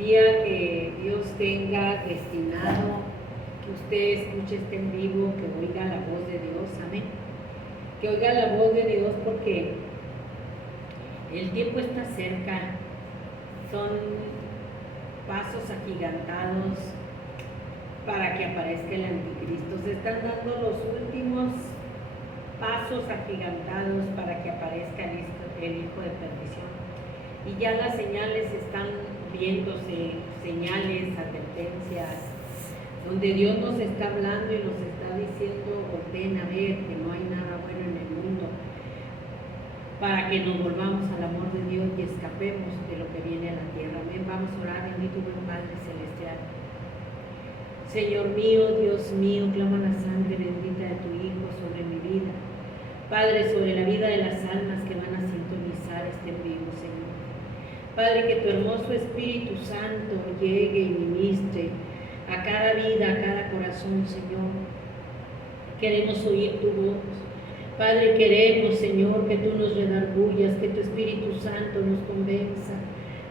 día que Dios tenga destinado que usted escuche este en vivo, que oiga la voz de Dios, amén. Que oiga la voz de Dios porque el tiempo está cerca, son pasos agigantados para que aparezca el anticristo. Se están dando los últimos pasos agigantados para que aparezca el hijo de perdición. Y ya las señales están viéndose, señales, advertencias, donde Dios nos está hablando y nos está diciendo, ordena ver que no hay nada bueno en el mundo, para que nos volvamos al amor de Dios y escapemos de lo que viene a la tierra. Amén. Vamos a orar, bendito buen Padre Celestial. Señor mío, Dios mío, clama la sangre bendita de tu Hijo sobre mi vida. Padre, sobre la vida de las almas que van a sintonizar este vivo, Señor. Padre, que tu hermoso Espíritu Santo llegue y ministre a cada vida, a cada corazón, Señor. Queremos oír tu voz. Padre, queremos, Señor, que tú nos redargullas, que tu Espíritu Santo nos convenza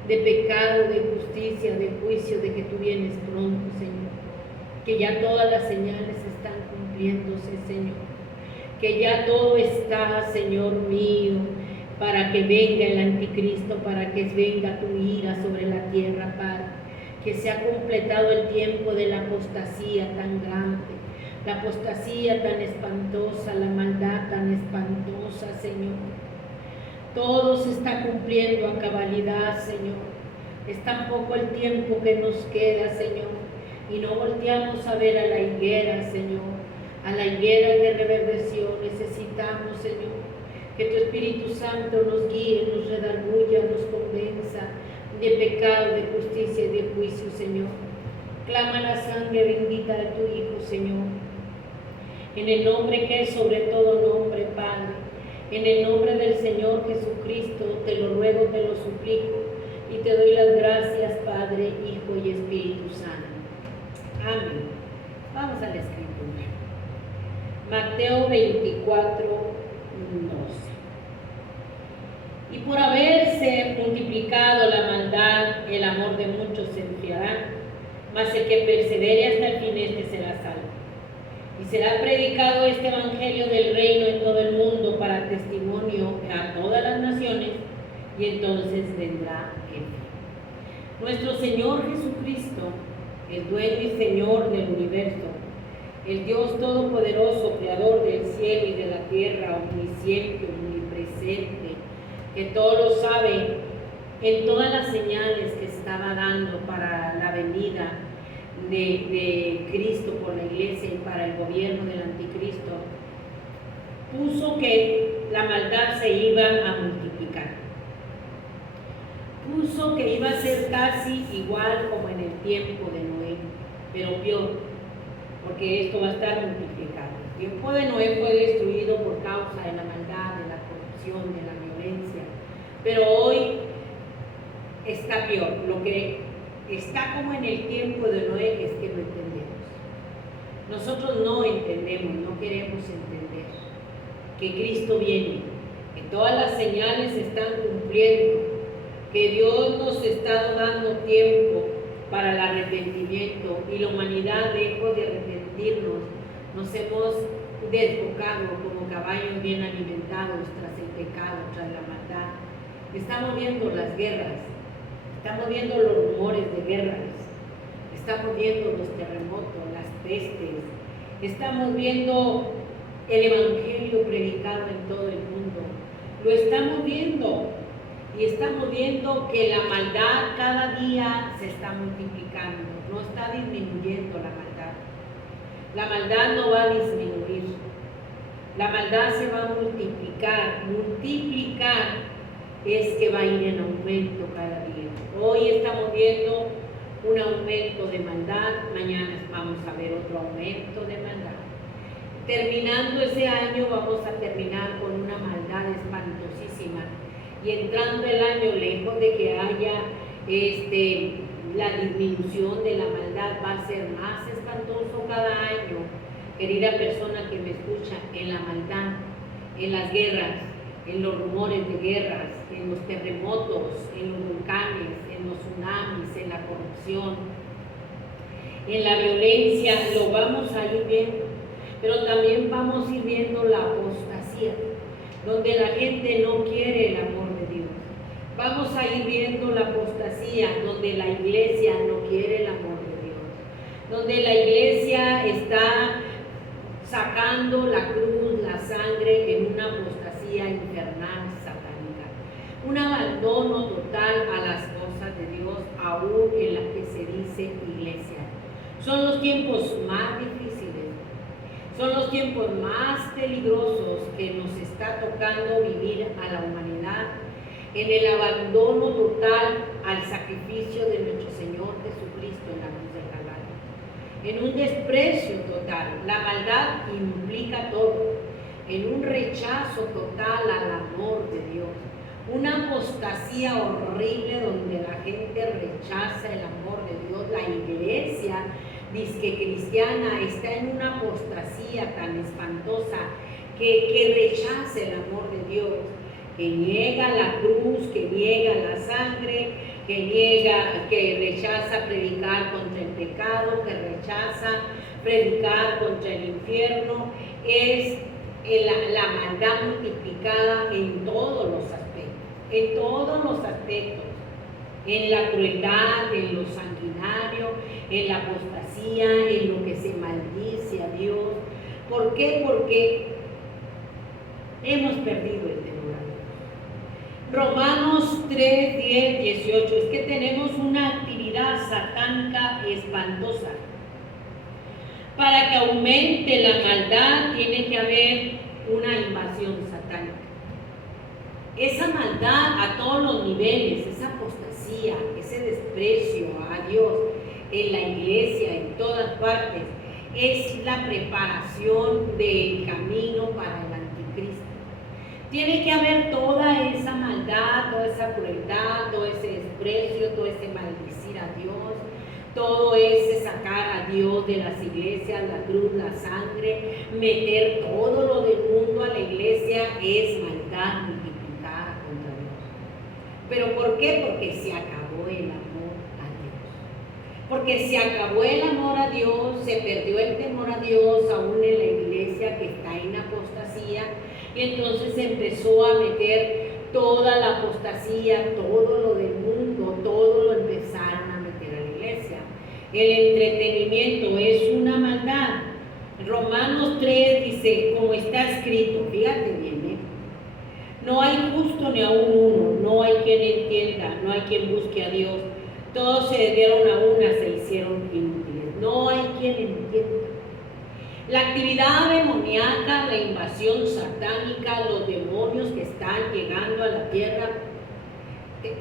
de pecado, de justicia, de juicio, de que tú vienes pronto, Señor. Que ya todas las señales están cumpliéndose, Señor. Que ya todo está, Señor mío, para que venga el anticristo, para que venga tu ira sobre la tierra, Padre. Que se ha completado el tiempo de la apostasía tan grande, la apostasía tan espantosa, la maldad tan espantosa, Señor. Todo se está cumpliendo a cabalidad, Señor. Es tan poco el tiempo que nos queda, Señor, y no volteamos a ver a la higuera, Señor, a la higuera que reverdeció. Necesitamos, Señor, que tu Espíritu Santo nos guíe, nos redarguya, nos convenza de pecado, de justicia y de juicio, Señor. Clama la sangre bendita de tu Hijo, Señor, en el nombre que es sobre todo nombre, Padre, en el nombre del Señor Jesucristo, te lo ruego, te lo suplico, y te doy las gracias, Padre, Hijo y Espíritu Santo. Amén. Vamos a la Escritura. Mateo 24, 12. Y por haberse multiplicado la maldad, el amor de muchos se enfriará, mas el que persevere hasta el fin, este será salvo. Y será predicado este evangelio del reino en todo el mundo para testimonio a todas las naciones, y entonces vendrá el fin. Nuestro Señor Jesucristo, el dueño y Señor del universo, el Dios todopoderoso, creador del cielo y de la tierra, omnisciente, omnipresente, que todo lo sabe, en todas las señales que estaba dando para la venida de Cristo por la iglesia y para el gobierno del anticristo, puso que la maldad se iba a multiplicar. Puso que iba a ser casi igual como en el tiempo de Noé, pero peor, porque esto va a estar multiplicado. El tiempo de Noé fue destruido por causa de la maldad, de la corrupción, de la violencia, pero hoy está peor. Lo que está como en el tiempo de Noé es que no entendemos. Nosotros no entendemos, no queremos entender que Cristo viene, que todas las señales se están cumpliendo, que Dios nos está dando tiempo para el arrepentimiento y la humanidad dejó de arrepentirnos. Nos hemos desbocado como caballos bien alimentados tras el pecado, tras la maldad. Estamos viendo las guerras, estamos viendo los rumores de guerras, estamos viendo los terremotos, las pestes, estamos viendo el evangelio predicado en todo el mundo. Lo estamos viendo. Y estamos viendo que la maldad cada día se está multiplicando, no está disminuyendo la maldad. La maldad no va a disminuir, la maldad se va a multiplicar. Multiplicar es que va a ir en aumento cada día. Hoy estamos viendo un aumento de maldad, mañana vamos a ver otro aumento de maldad. Terminando ese año vamos a terminar con una maldad espantosísima. Y entrando el año, lejos de que haya la disminución de la maldad, va a ser más espantoso cada año. Querida persona que me escucha, en la maldad, en las guerras, en los rumores de guerras, en los terremotos, en los volcanes, en los tsunamis, en la corrupción, en la violencia, lo vamos a ir viendo. Pero también vamos a ir viendo la apostasía, donde la gente no quiere el amor de Dios. Vamos a ir viendo la apostasía, donde la iglesia no quiere el amor de Dios, donde la iglesia está sacando la cruz, la sangre en una apostasía infernal, satánica. Un abandono total a las cosas de Dios, aún en la que se dice iglesia. Son los tiempos más difíciles, son los tiempos más peligrosos que nos está tocando vivir a la humanidad, en el abandono total al sacrificio de nuestro Señor Jesucristo en la cruz del Calvario, en un desprecio total. La maldad implica todo, en un rechazo total al amor de Dios, una apostasía horrible donde la gente rechaza el amor de Dios. La iglesia disque cristiana está en una apostasía tan espantosa que rechaza el amor de Dios, que niega la cruz, que niega la sangre, que rechaza predicar contra el pecado, que rechaza predicar contra el infierno. Es la maldad multiplicada en todos los aspectos, en la crueldad, en lo sanguinario, en la apostasía, en lo que se maldice a Dios. ¿Por qué? Porque hemos perdido el temor a Dios. Romanos 3, 10, 18, es que tenemos una actividad satánica espantosa. Para que aumente la maldad tiene que haber una invasión satánica. Esa maldad a todos los niveles, esa apostasía, ese desprecio a Dios en la iglesia, en todas partes, es la preparación del camino para el anticristo. Tiene que haber toda esa maldad, toda esa crueldad, todo ese desprecio, todo ese maldecir a Dios, todo ese sacar a Dios de las iglesias, la cruz, la sangre, meter todo lo del mundo a la iglesia, es maldad multiplicada contra Dios. ¿Pero por qué? Porque se acabó el amor a Dios. Porque se acabó el amor a Dios, se perdió el temor a Dios, aún en la iglesia que está en apostasía, y entonces se empezó a meter toda la apostasía, todo lo del mundo, todo lo empezaron a meter a la iglesia. El entretenimiento es una maldad. Romanos 3 dice, como está escrito, fíjate bien, no hay justo ni aún uno, no hay quien entienda, no hay quien busque a Dios. Todos se dieron a una, se hicieron inútiles. No hay quien entienda. La actividad demoníaca, la invasión satánica, los demonios que están llegando a la tierra,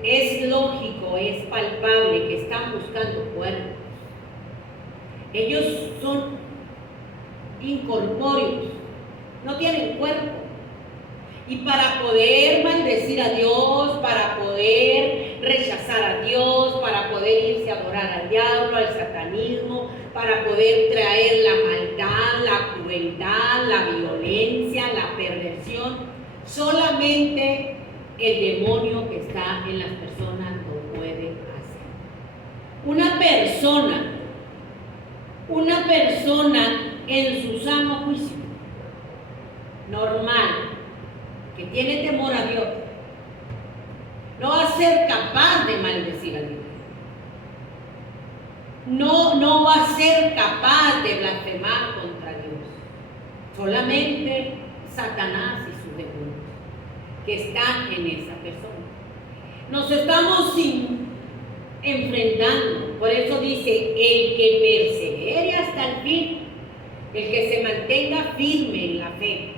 es lógico, es palpable que están buscando cuerpos. Ellos son incorpóreos, no tienen cuerpo. Y para poder maldecir a Dios, para poder rechazar a Dios, para poder irse a adorar al diablo, al satanismo, para poder traer la maldad, la crueldad, la violencia, la perversión, solamente el demonio que está en las personas lo puede hacer. Una persona en su sano juicio, normal, que tiene temor a Dios, no va a ser capaz de maldecir a Dios. No va a ser capaz de blasfemar contra Dios. Solamente Satanás y sus demonios que están en esa persona. Nos estamos enfrentando. Por eso dice, el que persevere hasta el fin, el que se mantenga firme en la fe,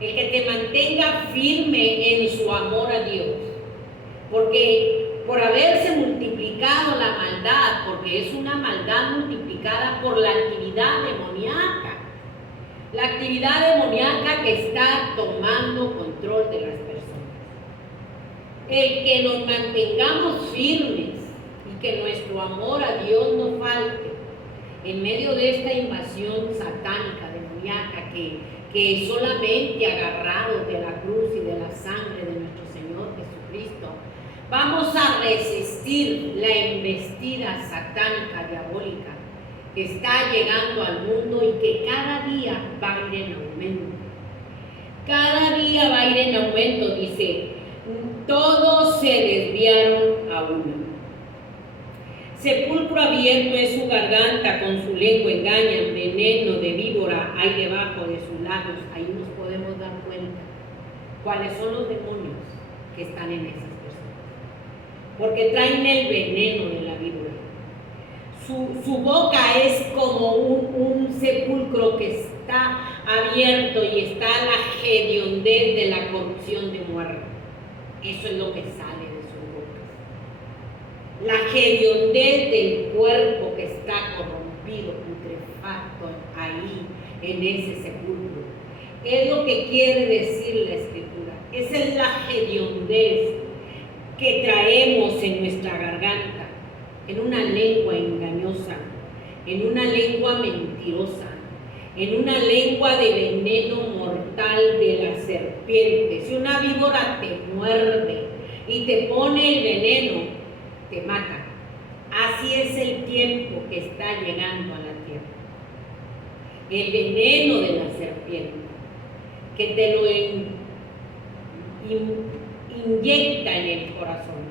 el que te mantenga firme en su amor a Dios, porque por haberse multiplicado la maldad, porque es una maldad multiplicada por la actividad demoníaca, la actividad demoníaca que está tomando control de las personas. El que nos mantengamos firmes y que nuestro amor a Dios no falte en medio de esta invasión satánica, demoníaca, que solamente agarrados de la cruz y de la sangre de nuestro Señor Jesucristo, vamos a resistir la embestida satánica diabólica que está llegando al mundo y que cada día va a ir en aumento. Cada día va a ir en aumento, dice, todos se desviaron a una. Sepulcro abierto es su garganta, con su lengua engañan, veneno de víbora hay debajo de sus labios. Ahí nos podemos dar cuenta cuáles son los demonios que están en esas personas, porque traen el veneno de la víbora. Su boca es como un sepulcro que está abierto y está la hediondez de la corrupción de muerte. Eso es lo que sale de sus bocas. La hediondez del cuerpo que está corrompido, putrefacto ahí, en ese sepulcro. Es lo que quiere decir la Escritura. Esa es la hediondez que traemos en nuestra garganta, en una lengua engañosa, en una lengua mentirosa, en una lengua de veneno mortal de la serpiente. Si una víbora te muerde y te pone el veneno, te mata. Así es el tiempo que está llegando a la tierra. El veneno de la serpiente, que te lo inyecta en el corazón.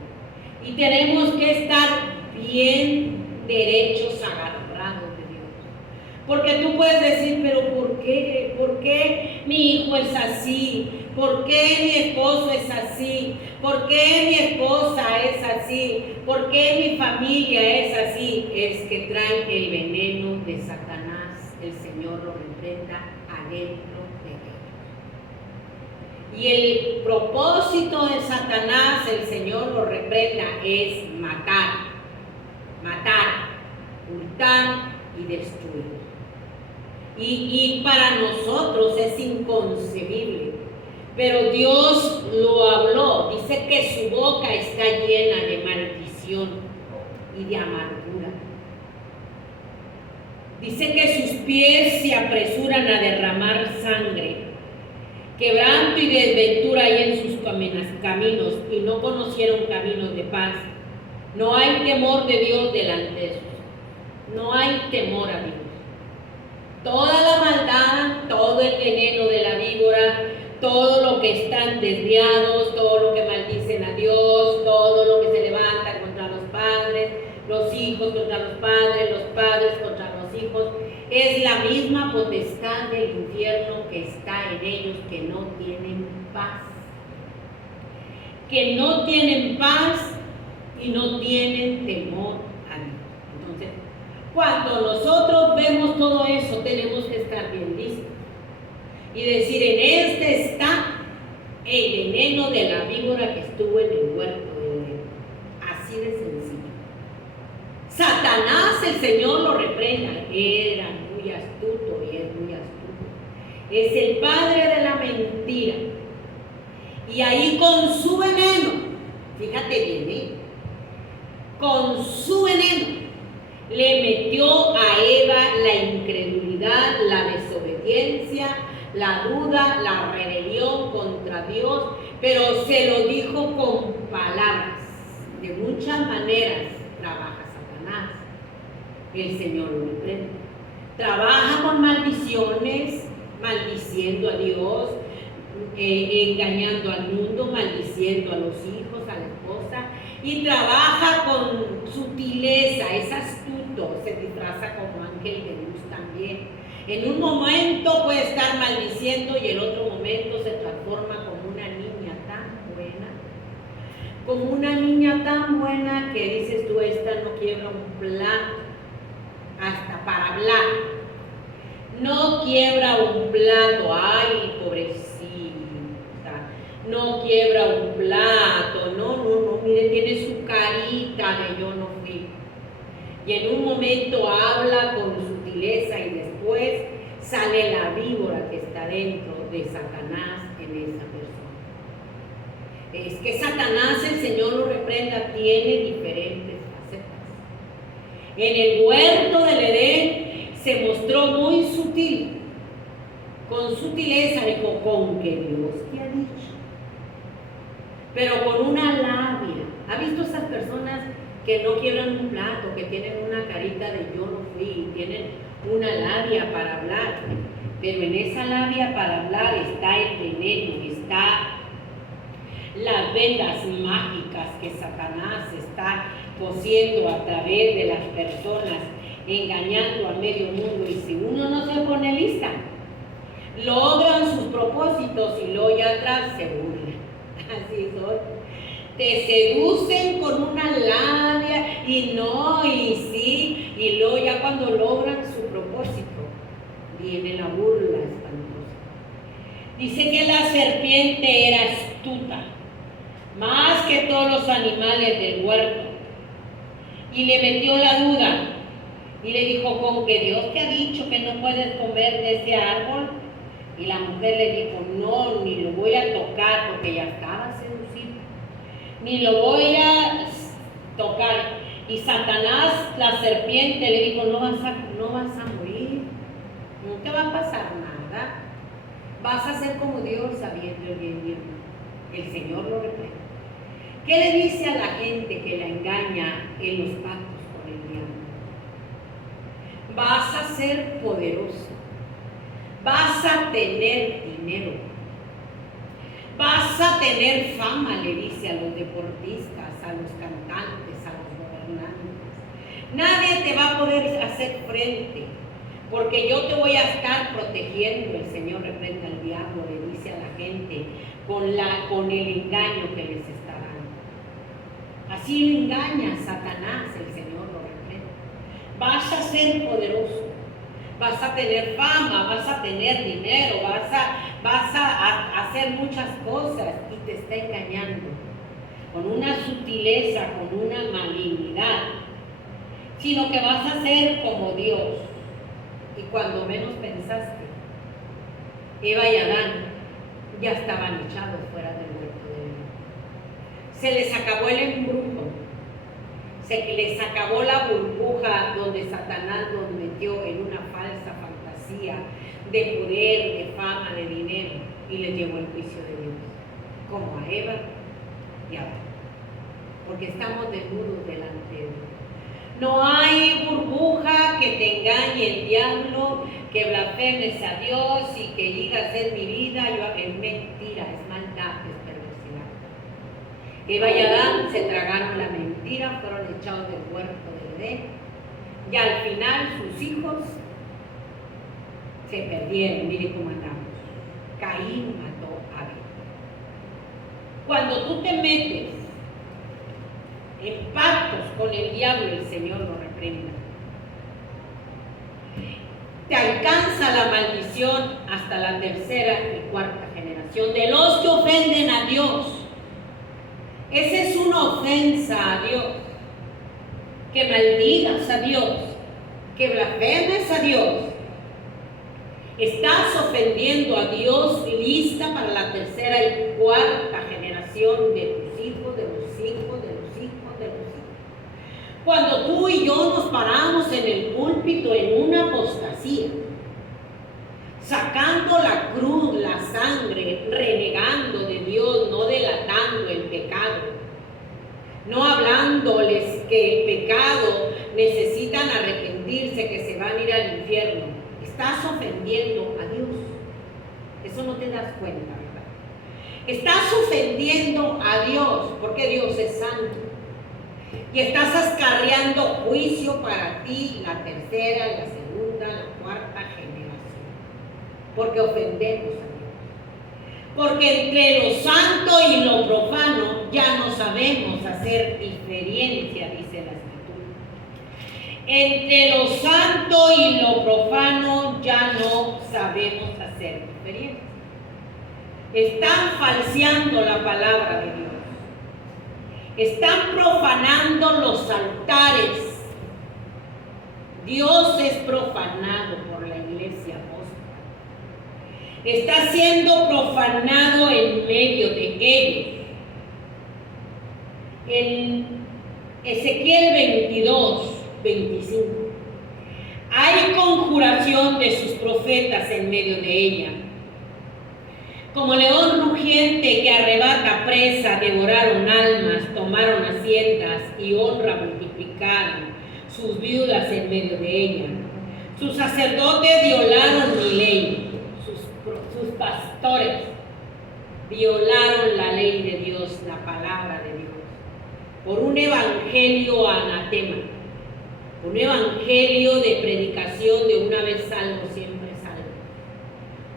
Y tenemos que estar bien derechos, agarrados de Dios. Porque tú puedes decir, pero ¿por qué? ¿Por qué mi hijo es así? ¿Por qué mi esposo es así? ¿Por qué mi esposa es así? ¿Por qué mi familia es así? Es que traen el veneno de Satanás. El Señor lo reprenda adentro de ellos. Y el propósito de Satanás, el Señor lo reprenda, es matar, hurtar y destruir. Y para nosotros es inconcebible, pero Dios lo habló. Dice que su boca está llena de maldición y de amargura. Dice que sus pies se apresuran a derramar sangre. Quebranto y desventura hay en sus caminos, y no conocieron caminos de paz. No hay temor de Dios delante de ellos. No hay temor a Dios. Toda la maldad, todo el veneno de la víbora, todo lo que están desviados, todo lo que maldicen a Dios, todo lo que se levanta contra los padres, los hijos contra los padres contra los hijos, es la misma potestad del infierno que está en ellos, que no tienen paz. Que no tienen paz y no tienen temor a Dios. Entonces, cuando nosotros vemos todo eso, tenemos que estar bien listos y decir, en este está el veneno de la víbora que estuvo en el huerto de Edén. Así de sencillo. Satanás, el Señor lo reprenda, era muy astuto y es muy astuto. Es el padre de la mentira. Y ahí con su veneno, fíjate bien, con su veneno le metió a Eva la incredulidad, la desobediencia, la duda, la rebelión contra Dios, pero se lo dijo con palabras. De muchas maneras trabaja Satanás. El Señor lo reprende. Trabaja con maldiciones, maldiciendo a Dios, engañando al mundo, maldiciendo a los hijos, a la esposa, y trabaja con sutileza, es astuto, se disfraza como ángel de luz también. En un momento puede estar maldiciendo y en otro momento se transforma como una niña tan buena, que dices tú, esta no quiebra un plato, hasta para hablar. No quiebra un plato, ay, pobrecita, no quiebra un plato, no, mire, tiene su carita de yo no fui. Y en un momento habla con sutileza y después sale la víbora que está dentro de Satanás en esa persona. Es que Satanás, el Señor lo reprenda, tiene diferentes facetas. En el huerto del Edén se mostró muy sutil, con sutileza, dijo, con que Dios te ha dicho. pero con una labia. ¿Ha visto esas personas que no quiebran un plato, que tienen una carita de yo no fui, y tienen una labia para hablar? Pero en esa labia para hablar está el veneno, está las vendas mágicas que Satanás está cosiendo a través de las personas, engañando a medio mundo. Y si uno no se pone lista, logran sus propósitos y luego ya atrás se burlan. Así son. Te seducen con una labia y no, y sí, y luego ya cuando logran su propósito, viene la burla espantosa. Dice que la serpiente era astuta, más que todos los animales del huerto, y le metió la duda, y le dijo, ¿con que Dios te ha dicho que no puedes comer de ese árbol? Y la mujer le dijo, no, ni lo voy a tocar, porque ya estaba seducido, ni lo voy a tocar. Y Satanás, la serpiente, le dijo, no vas a morir, no te va a pasar nada, vas a ser como Dios, sabiendo el bien y el mal. El Señor lo reprende. ¿Qué le dice a la gente que la engaña en los pactos con el diablo? Vas a ser poderoso, vas a tener dinero, vas a tener fama, le dice a los deportistas, a los cantantes, a los gobernantes. Nadie te va a poder hacer frente, porque yo te voy a estar protegiendo. El Señor reprende al diablo, le dice a la gente, con el engaño que les está dando. Así lo engaña Satanás, el Señor lo reprende. Vas a ser poderoso, vas a tener fama, vas a tener dinero, vas a hacer muchas cosas, y te está engañando con una sutileza, con una malignidad, sino que vas a ser como Dios. Y cuando menos pensaste, Eva y Adán ya estaban echados fuera del huerto de Edén. Se les acabó el embrujo, se les acabó la burbuja donde Satanás los metió en una falsa fantasía de poder, de fama, de dinero, y les llevó el juicio de Dios, como a Eva y a Adán, porque estamos desnudos delante de Dios. No hay burbuja que te engañe el diablo, que blasfemes a Dios y que digas es mi vida. Es mentira, es maldad, es perversidad. Eva y Adán se tragaron la mentira, fueron echados del huerto de Edén, y al final sus hijos se perdieron. Mire cómo andamos. Caín mató a Abel. Cuando tú te metes en pactos con el diablo, el Señor lo reprenda. Te alcanza la maldición hasta la tercera y cuarta generación de los que ofenden a Dios. Esa es una ofensa a Dios. Que maldigas a Dios, que blasfemes a Dios. Estás ofendiendo a Dios, lista para la tercera y cuarta generación de tus hijos, de los hijos, de los hijos, de los hijos. Cuando tú y yo nos paramos en el púlpito en una apostasía, sacando la cruz, la sangre, renegando de Dios, no delatando el pecado, no hablándoles que el pecado necesitan arrepentirse, que se van a ir al infierno, estás ofendiendo a Dios. Eso no te das cuenta, ¿verdad? Estás ofendiendo a Dios, porque Dios es santo. Y estás acarreando juicio para ti, la tercera, la segunda, la cuarta generación. Porque ofendemos a Dios. Porque entre lo santo y lo profano ya no sabemos hacer diferencia, dice la Escritura. Entre lo santo y lo profano ya no sabemos hacer diferencia. Están falseando la palabra de Dios. Están profanando los altares. Dios es profanado por la iglesia apóstata. Está siendo profanado en medio de ellos. En Ezequiel 22, 25. Hay conjuración de sus profetas en medio de ella. Como león rugiente que arrebata presa, devoraron almas, tomaron haciendas y honra multiplicaron sus viudas en medio de ella. Sus sacerdotes violaron mi ley, sus pastores violaron la ley de Dios, la palabra de Dios, por un evangelio anatema, un evangelio de predicación de una vez salvo, siempre salvo.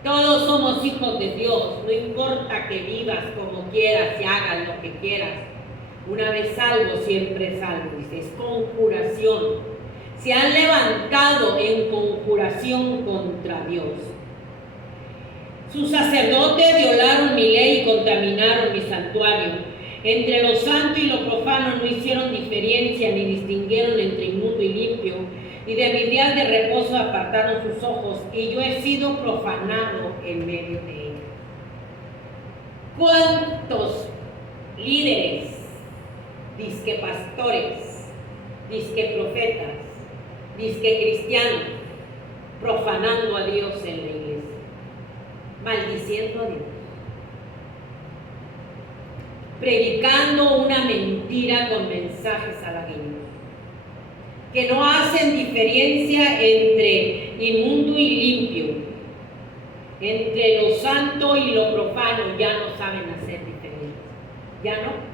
Todos somos hijos de Dios, no importa que vivas como quieras y hagas lo que quieras. Una vez salvo, siempre salvo. Dice, es conjuración. Se han levantado en conjuración contra Dios. Sus sacerdotes violaron mi ley y contaminaron mi santuario. Entre lo santo y lo profano no hicieron diferencia ni distinguieron entre inmundo y limpio, y de mi día de reposo apartaron sus ojos, y yo he sido profanado en medio de ellos. ¿Cuántos líderes, disque pastores, disque profetas, disque cristianos, profanando a Dios en la iglesia, maldiciendo a Dios, predicando una mentira con mensajes halagüeños, que no hacen diferencia entre inmundo y limpio, entre lo santo y lo profano? Ya no saben hacer diferencia, ya no.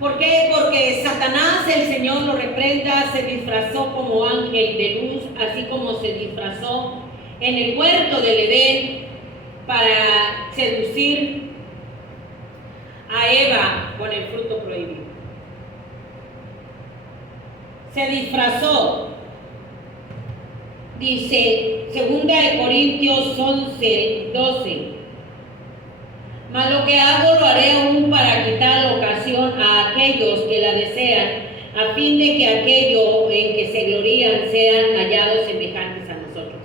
¿Por qué? Porque Satanás, el Señor lo reprenda, se disfrazó como ángel de luz, así como se disfrazó en el huerto del Edén para seducir a Eva con el fruto prohibido. Se disfrazó. Dice 2 Corintios 11:12. Mas lo que hago lo haré aún para quitar ocasión a aquellos que la desean, a fin de que aquello en que se glorían sean hallados semejantes a nosotros.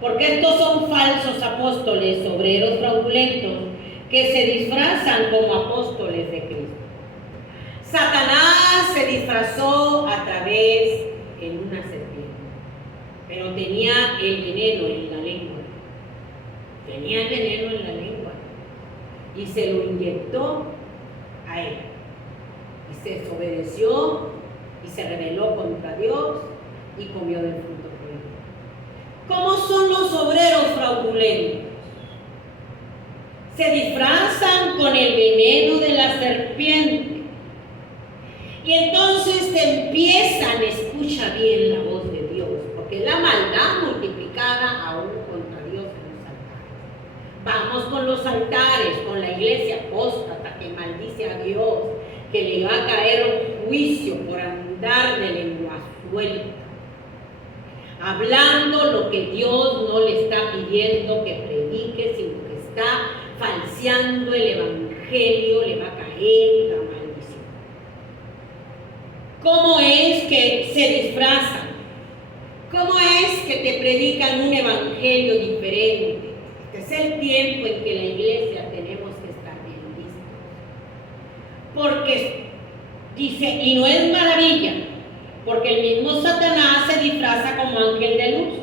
Porque estos son falsos apóstoles, obreros fraudulentos, que se disfrazan como apóstoles de Cristo. Satanás se disfrazó a través de una serpiente, pero tenía el veneno en la lengua. Tenía el veneno en la lengua. Y se lo inyectó a él. Y se desobedeció y se rebeló contra Dios y comió del fruto prohibido. ¿Cómo son los obreros fraudulentos? Se disfrazan con el veneno de la serpiente. Y entonces te empiezan, escucha bien la voz de Dios, porque la maldad multiplicada aún contra Dios en los altares. Vamos con los altares, con la iglesia apóstata que maldice a Dios, que le va a caer un juicio por andar de lengua suelta, hablando lo que Dios no le está pidiendo que predique, sino que está falseando el evangelio, le va a caer la maldición. ¿Cómo es que se disfrazan? ¿Cómo es que te predican un evangelio diferente? Este es el tiempo en que la iglesia tenemos que estar bien listos. Porque dice, y no es maravilla, porque el mismo Satanás se disfraza como ángel de luz.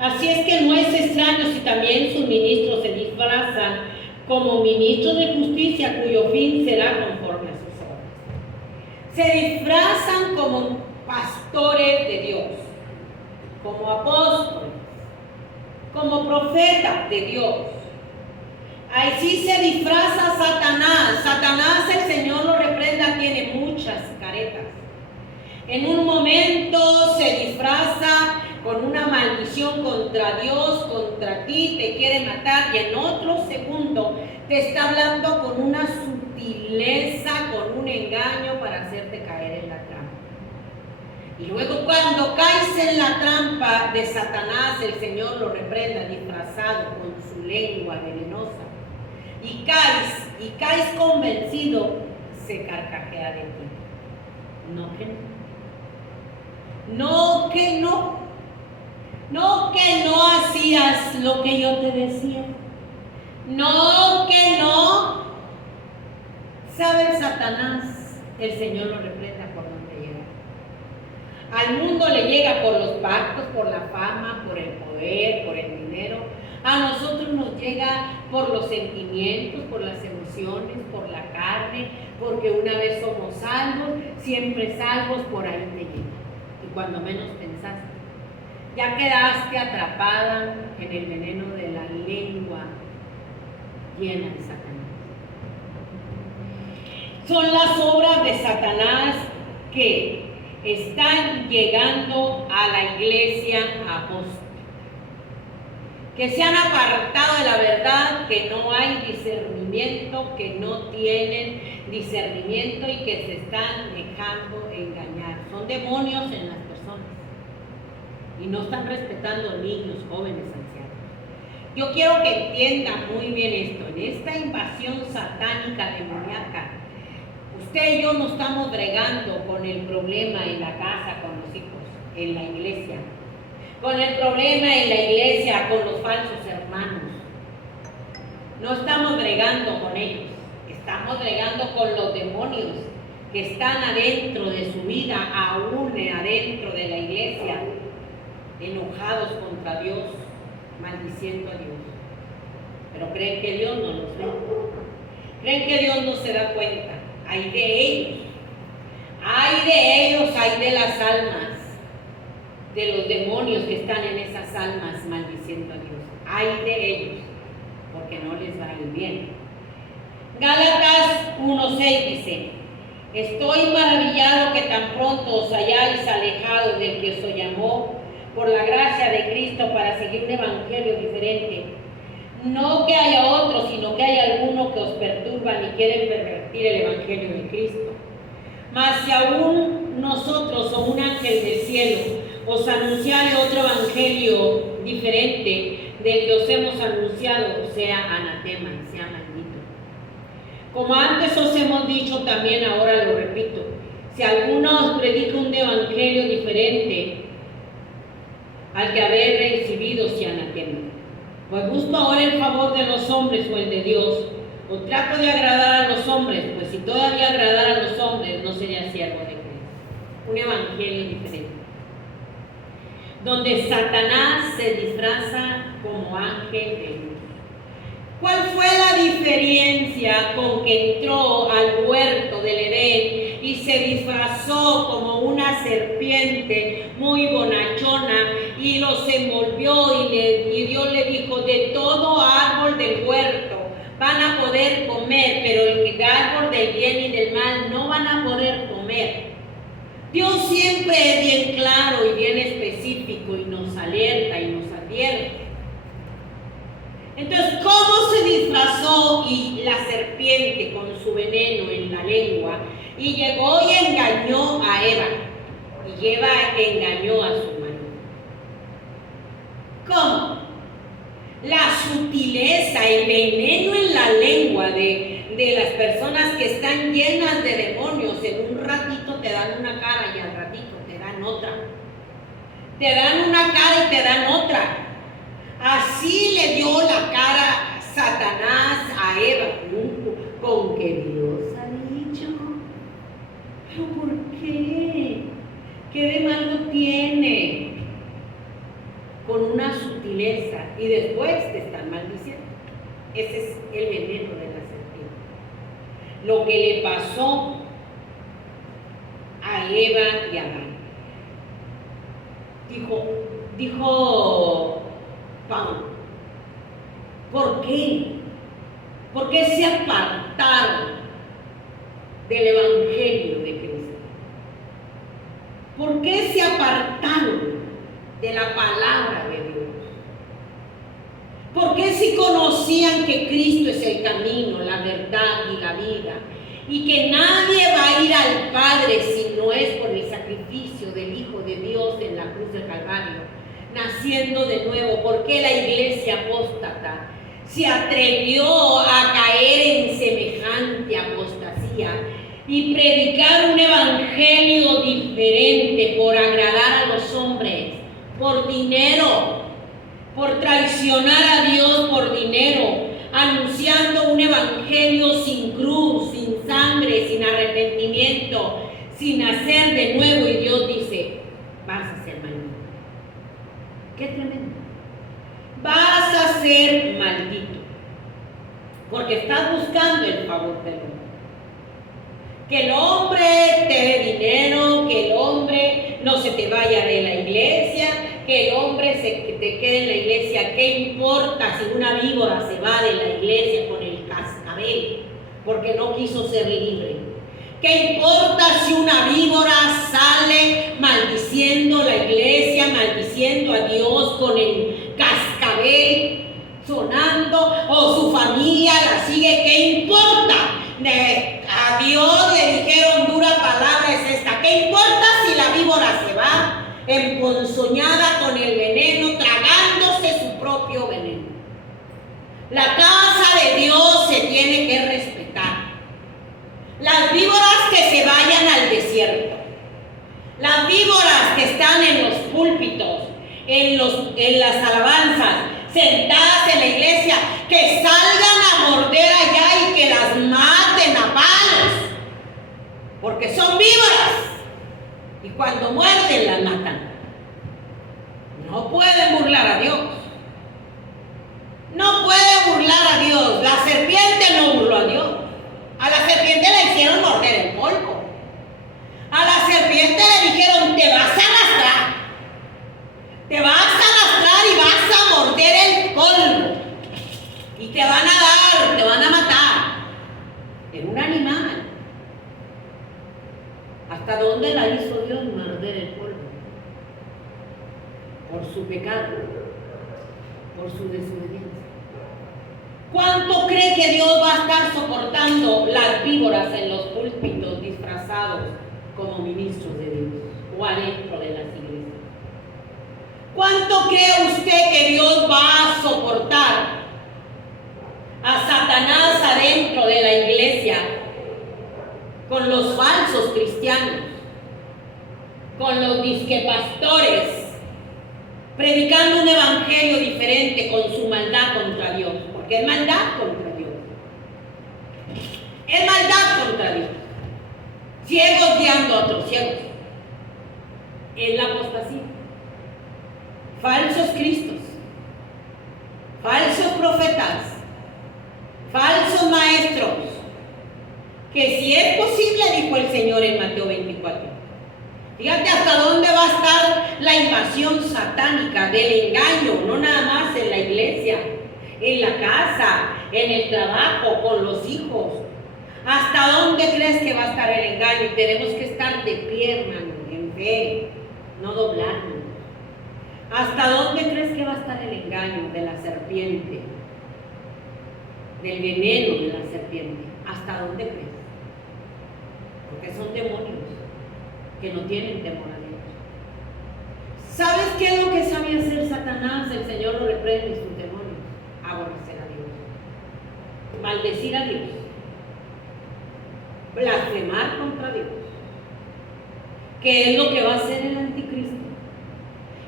Así es que no es extraño si también sus ministros se disfrazan como ministros de justicia, cuyo fin será conforme a sus obras. Se disfrazan como pastores de Dios, como apóstoles, como profetas de Dios. Así se disfraza Satanás. Satanás, el Señor lo reprenda, tiene muchas caretas. En un momento se disfraza con una maldición contra Dios, contra ti, te quiere matar, y en otro segundo te está hablando con una sutileza, con un engaño para hacerte caer en la trampa. Y luego cuando caes en la trampa de Satanás, el Señor lo reprenda disfrazado con su lengua venenosa, y caes convencido, se carcajea de ti. No que no. No que no. No que no hacías lo que yo te decía. No que no. ¿Sabe Satanás? El Señor lo reprenda por donde llega. Al mundo le llega por los pactos, por la fama, por el poder, por el dinero. A nosotros nos llega por los sentimientos, por las emociones, por la carne, porque una vez somos salvos, siempre salvos, por ahí te llega. Y cuando menos pensaste, ya quedaste atrapada en el veneno de la lengua llena de Satanás. Son las obras de Satanás que están llegando a la iglesia apóstol, que se han apartado de la verdad, que no hay discernimiento, que no tienen discernimiento y que se están dejando engañar. Son demonios en las personas y no están respetando niños, jóvenes, ancianos. Yo quiero que entiendan muy bien esto. En esta invasión satánica demoníaca, usted y yo no estamos bregando con el problema en la casa, con los hijos, en la iglesia, con el problema en la iglesia, con los falsos hermanos. No estamos bregando con ellos, estamos bregando con los demonios que están adentro de su vida, aún adentro de la iglesia, enojados contra Dios, maldiciendo a Dios. Pero creen que Dios no los ve, creen que Dios no se da cuenta. Hay de ellos, hay de las almas, de los demonios que están en esas almas maldiciendo a Dios. Hay de ellos, porque no les va a ir bien. Gálatas 1:6 dice: estoy maravillado que tan pronto os hayáis alejado del que os llamó por la gracia de Cristo para seguir un evangelio diferente. No que haya otro, sino que hay algunos que os perturban y quieren pervertir el evangelio de Cristo. Mas si aún nosotros o un ángel del cielo os anunciare otro evangelio diferente del que os hemos anunciado, sea anatema, sea maldito. Como antes os hemos dicho, también ahora lo repito: si alguno os predica un evangelio diferente al que habéis recibido, sea anatema. Pues busco ahora el favor de los hombres o el de Dios, o trato de agradar a los hombres, pues si todavía agradara a los hombres, no sería siervo de Cristo. Un evangelio diferente, donde Satanás se disfraza como ángel de luz. ¿Cuál fue la diferencia con que entró al huerto del Edén y se disfrazó como una serpiente muy bonachona y los envolvió y Dios le dijo: de todo árbol del huerto van a poder comer, pero el árbol del bien y del mal no van a poder comer? Dios siempre es bien claro y bien específico y nos alerta y nos advierte. Entonces, ¿cómo se disfrazó y la serpiente con su veneno en la lengua y llegó y engañó a Eva? Y Eva engañó a su marido. ¿Cómo? La sutileza, el veneno en la lengua de las personas que están llenas de demonios. En un ratito te dan una cara y al ratito te dan otra. Te dan una cara y te dan otra. Así le dio la cara Satanás a Eva, con que Dios ha dicho. ¿Pero por qué? ¿Qué de malo tiene? Con una sutileza, y después te están maldiciendo. Ese es el veneno de la serpiente. Lo que le pasó a Eva y a Adán. Dijo Pablo: ¿por qué? ¿Por qué se apartaron del evangelio de Cristo? ¿Por qué se apartaron de la palabra de Dios? ¿Por qué si conocían que Cristo es el camino, la verdad y la vida, y que nadie va a ir al Padre si no es por el sacrificio del Hijo de Dios en la cruz del Calvario, naciendo de nuevo? ¿Por qué la iglesia apóstata se atrevió a caer en semejante apostasía y predicar un evangelio diferente por agradar a los hombres, por dinero, por traicionar a Dios por dinero, anunciando un evangelio sin cruz, sin sangre, sin arrepentimiento, sin nacer de nuevo? Y Dios dice: vas a ser maldito. ¡Qué tremendo! Vas a ser porque estás buscando el favor del hombre. Que el hombre te dé dinero, que el hombre no se te vaya de la iglesia, que el hombre que te quede en la iglesia. ¿Qué importa si una víbora se va de la iglesia con el cascabel porque no quiso ser libre? ¿Qué importa si una víbora sale maldiciendo la iglesia, maldiciendo a Dios con el cascabel sonando, o su familia la sigue? ¿Qué importa? A Dios le dijeron dura palabra es esta. ¿Qué importa si la víbora se va emponzoñada con el veneno, tragándose su propio veneno? La casa de Dios se tiene que respetar. Las víboras que se vayan al desierto, las víboras que están en los púlpitos, en las alabanzas, sentadas en la iglesia, que salgan a morder allá y que las maten a palos, porque son víboras, y cuando muerden las matan. No pueden burlar a Dios, no pueden burlar a Dios. La serpiente no burló a Dios. A la serpiente le hicieron morder el polvo. A la serpiente le dijeron: te vas a arrastrar, te vas a arrastrar y vas a morder el polvo, y te van a dar, te van a matar. Era un animal. ¿Hasta dónde la hizo Dios morder el polvo? Por su pecado, por su desobediencia. ¿Cuánto cree que Dios va a estar soportando las víboras en los púlpitos disfrazados como ministros de Dios o adentro de las iglesias? ¿Cuánto cree usted que Dios va a soportar a Satanás adentro de la iglesia con los falsos cristianos, con los disquepastores, predicando un evangelio diferente con su maldad contra Dios? Porque es maldad contra Dios. Es maldad contra Dios. Ciegos guiando a otros ciegos. Es la apostasía. Falsos cristos, falsos profetas, falsos maestros, que si es posible, dijo el Señor en Mateo 24. Fíjate hasta dónde va a estar la invasión satánica del engaño, no nada más en la iglesia, en la casa, en el trabajo, con los hijos. ¿Hasta dónde crees que va a estar el engaño? Y tenemos que estar de pie, hermano, en fe, no doblarnos. ¿Hasta dónde crees que va a estar el engaño de la serpiente? Del veneno de la serpiente. ¿Hasta dónde crees? Porque son demonios que no tienen temor a Dios. ¿Sabes qué es lo que sabía hacer Satanás? El Señor lo reprende sus demonios. Aborrecer a Dios, maldecir a Dios, blasfemar contra Dios. ¿Qué es lo que va a hacer el anticristo?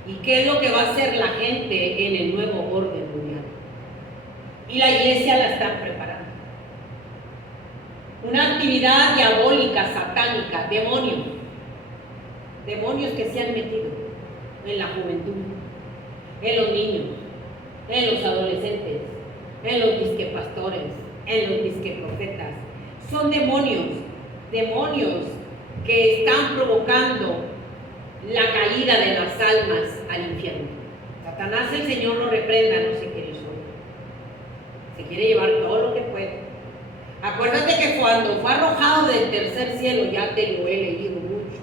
¿Y qué es lo que va a hacer la gente en el nuevo orden mundial? Y la iglesia la está preparando. Una actividad diabólica, satánica, demonios que se han metido en la juventud, en los niños, en los adolescentes, en los disquepastores, en los disqueprofetas. Son demonios que están provocando la caída de las almas al infierno. Satanás, el Señor lo reprenda, no se quiere solo. Se quiere llevar todo lo que puede. Acuérdate que cuando fue arrojado del tercer cielo, ya te lo he leído mucho,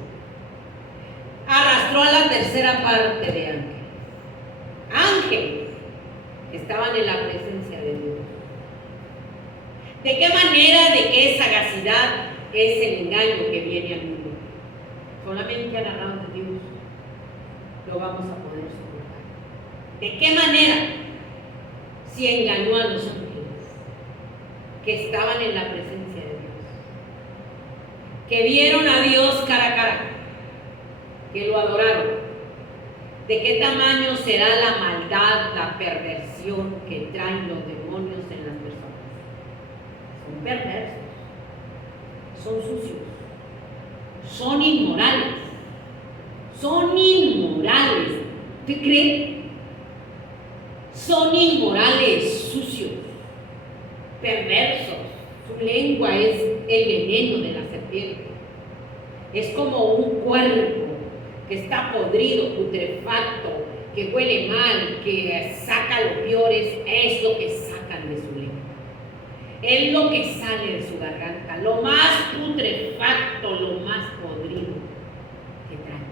arrastró a la tercera parte de ángeles. Ángeles estaban en la presencia de Dios. ¿De qué manera, de qué sagacidad es el engaño que viene al mundo? Solamente agarrados de Dios lo vamos a poder soportar. ¿De qué manera? Si engañó a los ángeles que estaban en la presencia de Dios, que vieron a Dios cara a cara, que lo adoraron. ¿De qué tamaño será la maldad, la perversión que traen los demonios en las personas? Son perversos, son sucios, son inmorales. Son inmorales. ¿Te creen? Son inmorales, sucios. perversos. Su lengua es el veneno de la serpiente. Es como un cuerpo que está podrido, putrefacto, que huele mal, que saca lo peor, es lo que sacan de su lengua. Es lo que sale de su garganta, lo más putrefacto, lo más podrido que trae.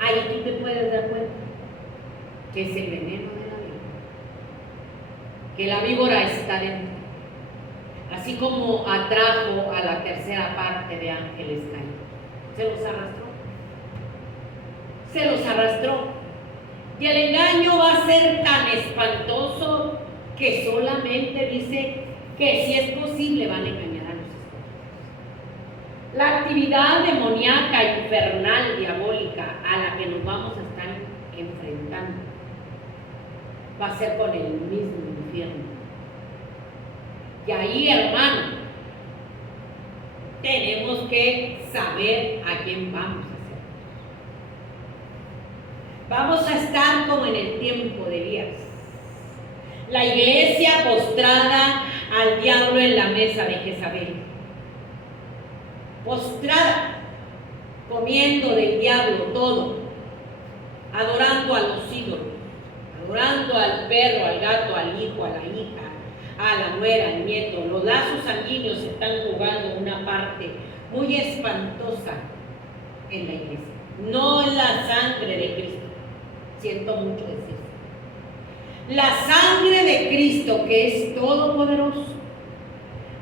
Ahí tú te puedes dar cuenta que es el veneno de la víbora, que la víbora está dentro, así como atrajo a la tercera parte de ángeles caídos. Se los arrastró. Se los arrastró. Y el engaño va a ser tan espantoso que solamente dice que si es posible van a engañar a los escogidos. La actividad demoníaca, infernal, diabólica a la que nos vamos a estar enfrentando va a ser con el mismo infierno. Y ahí, hermano, tenemos que saber a quién vamos a hacer. Vamos a estar como en el tiempo de Elías. La iglesia postrada al diablo en la mesa de Jezabel. Postrada, comiendo del diablo todo, adorando a los ídolos, adorando al perro, al gato, al hijo, a la hija, a la nuera, al nieto. Los lazos sanguíneos están jugando una parte muy espantosa en la iglesia. No es la sangre de Cristo. Siento mucho decir. La sangre de Cristo, que es todopoderoso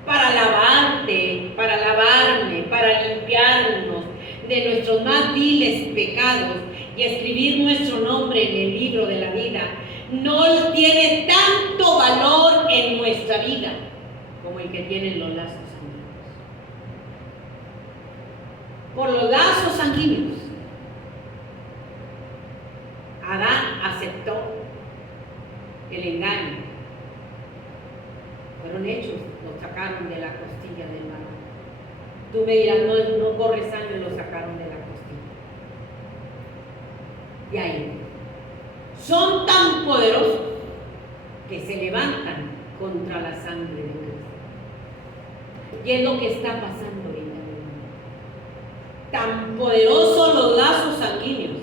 para lavarte, para lavarme, para limpiarnos de nuestros más viles pecados y escribir nuestro nombre en el libro de la vida, no tiene tanto valor en nuestra vida como el que tienen los lazos sanguíneos. Por los lazos sanguíneos, Adán aceptó el engaño. Fueron hechos, lo sacaron de la costilla del varón. Tú me dirás, no corre sangre, lo sacaron de la costilla. Y ahí son tan poderosos que se levantan contra la sangre de Cristo. Y es lo que está pasando ahorita. Tan poderosos los lazos sanguíneos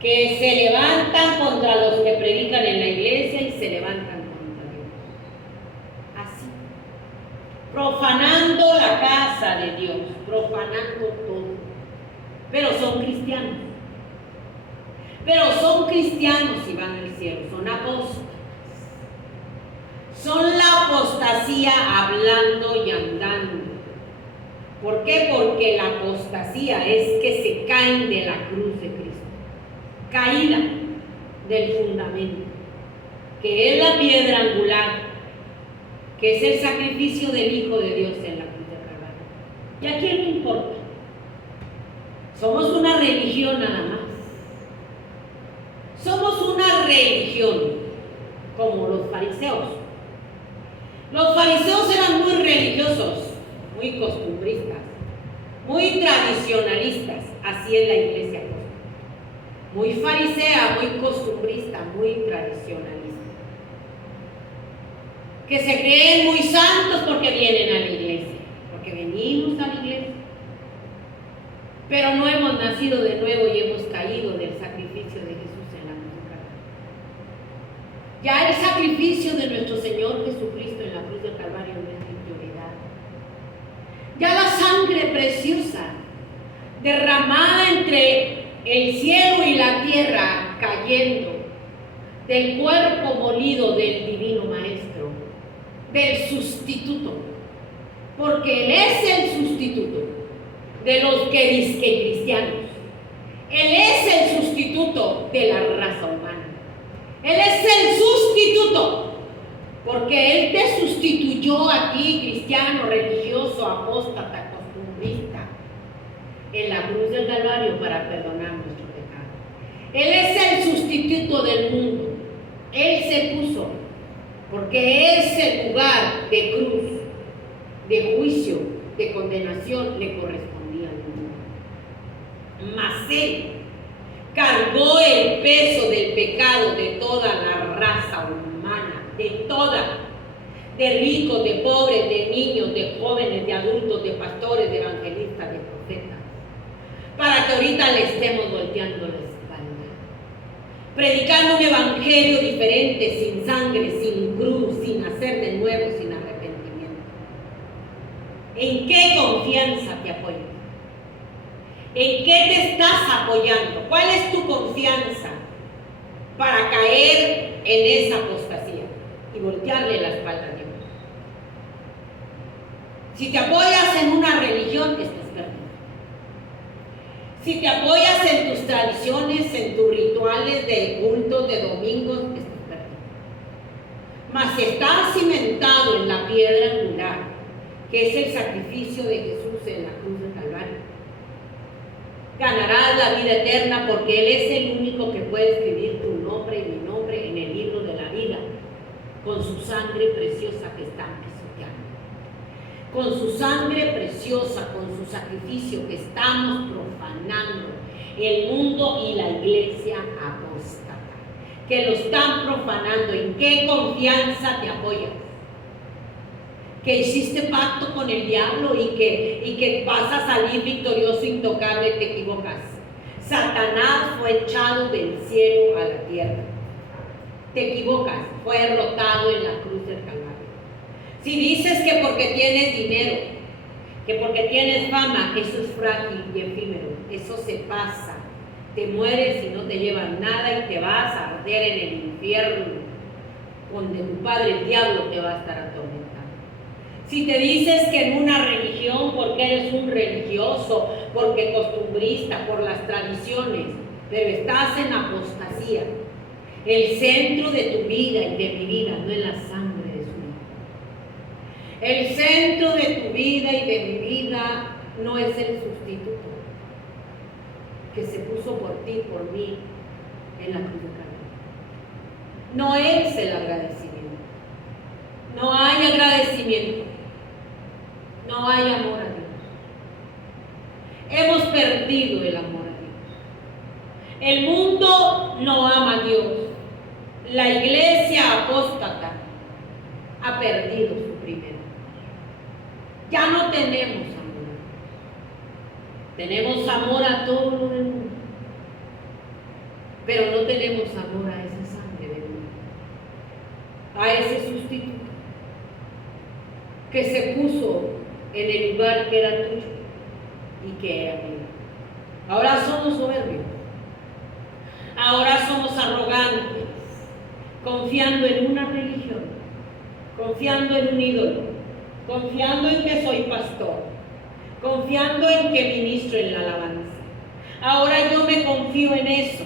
que se levantan contra los que predican en la iglesia y se levantan contra Dios. Así. Profanando la casa de Dios, profanando todo. Pero son cristianos. Pero son cristianos y van al cielo, son apóstoles. Son la apostasía hablando y andando. ¿Por qué? Porque la apostasía es que se caen de la cruz de Cristo. Caída del fundamento, que es la piedra angular, que es el sacrificio del Hijo de Dios en la cruz de Calvario. ¿Y a quién le importa? Somos una religión nada más. Somos una religión como los fariseos. Los fariseos eran muy religiosos, muy costumbristas, muy tradicionalistas. Así es la iglesia. Muy farisea, muy costumbrista, muy tradicionalista. Que se creen muy santos porque vienen a la iglesia, porque venimos a la iglesia. Pero no hemos nacido de nuevo y hemos caído del sacrificio de Jesús en la cruz del Calvario. Ya el sacrificio de nuestro Señor Jesucristo en la cruz del Calvario no es mi prioridad. Ya la sangre preciosa derramada entre el cielo y la tierra cayendo del cuerpo molido del divino Maestro, del sustituto, porque Él es el sustituto de los que dicen cristianos. Él es el sustituto de la raza humana. Él es el sustituto, porque Él te sustituyó a ti, cristiano, religioso, apóstata, costumbrista, en la cruz del Calvario para perdonar nuestro pecado. Él es el sustituto del mundo. Él se puso, porque ese lugar de cruz, de juicio, de condenación le correspondía al mundo. Mas Él cargó el peso del pecado de toda la raza humana, de toda. de ricos, de pobres, de niños, de jóvenes, de adultos, de pastores, de evangelistas, de profetas, para que ahorita le estemos volteando la espalda, predicando un evangelio diferente, sin sangre, sin cruz, sin nacer de nuevo, sin arrepentimiento. ¿En qué confianza te apoyas? ¿En qué te estás apoyando? ¿Cuál es tu confianza para caer en esa apostasía y voltearle la espalda a Dios? Si te apoyas en una religión, estás perdido. Si te apoyas en tus tradiciones, en tus rituales de cultos, de domingos, estás perdido. Mas si estás cimentado en la piedra angular, que es el sacrificio de Jesús en la cruz de Calvario, ganarás la vida eterna, porque Él es el único que puede escribir tu nombre y mi nombre en el libro de la vida, con su sangre preciosa que está pisoteando, con su sangre preciosa, con su sacrificio que estamos profanando el mundo y la iglesia apóstata, que lo están profanando. ¿En qué confianza te apoyas? Que hiciste pacto con el diablo y que vas a salir victorioso, intocable, te equivocas. Satanás fue echado del cielo a la tierra. Te equivocas, fue derrotado en la cruz del Calvario. Si dices que porque tienes dinero, que porque tienes fama, eso es frágil y efímero, eso se pasa. Te mueres y no te llevas nada y te vas a arder en el infierno, donde tu padre el diablo te va a estar atormentando. Si te dices que en una religión, porque eres un religioso, porque costumbrista, por las tradiciones, pero estás en apostasía, el centro de tu vida y de mi vida no es la sangre de su Hijo. El centro de tu vida y de mi vida no es el sustituto que se puso por ti, por mí, en la cruz de Calvario. No es el agradecimiento. No hay agradecimiento. No hay amor a Dios. Hemos perdido el amor a Dios. El mundo no ama a Dios. La iglesia apóstata ha perdido su primer amor. Ya no tenemos amor a Dios. Tenemos amor a todo lo del mundo, pero no tenemos amor a esa sangre del mundo, a ese sustituto que se puso en el lugar que era tuyo y que era mío. Ahora somos soberbios, ahora somos arrogantes, confiando en una religión, confiando en un ídolo, confiando en que soy pastor, confiando en que ministro en la alabanza. Ahora yo me confío en eso.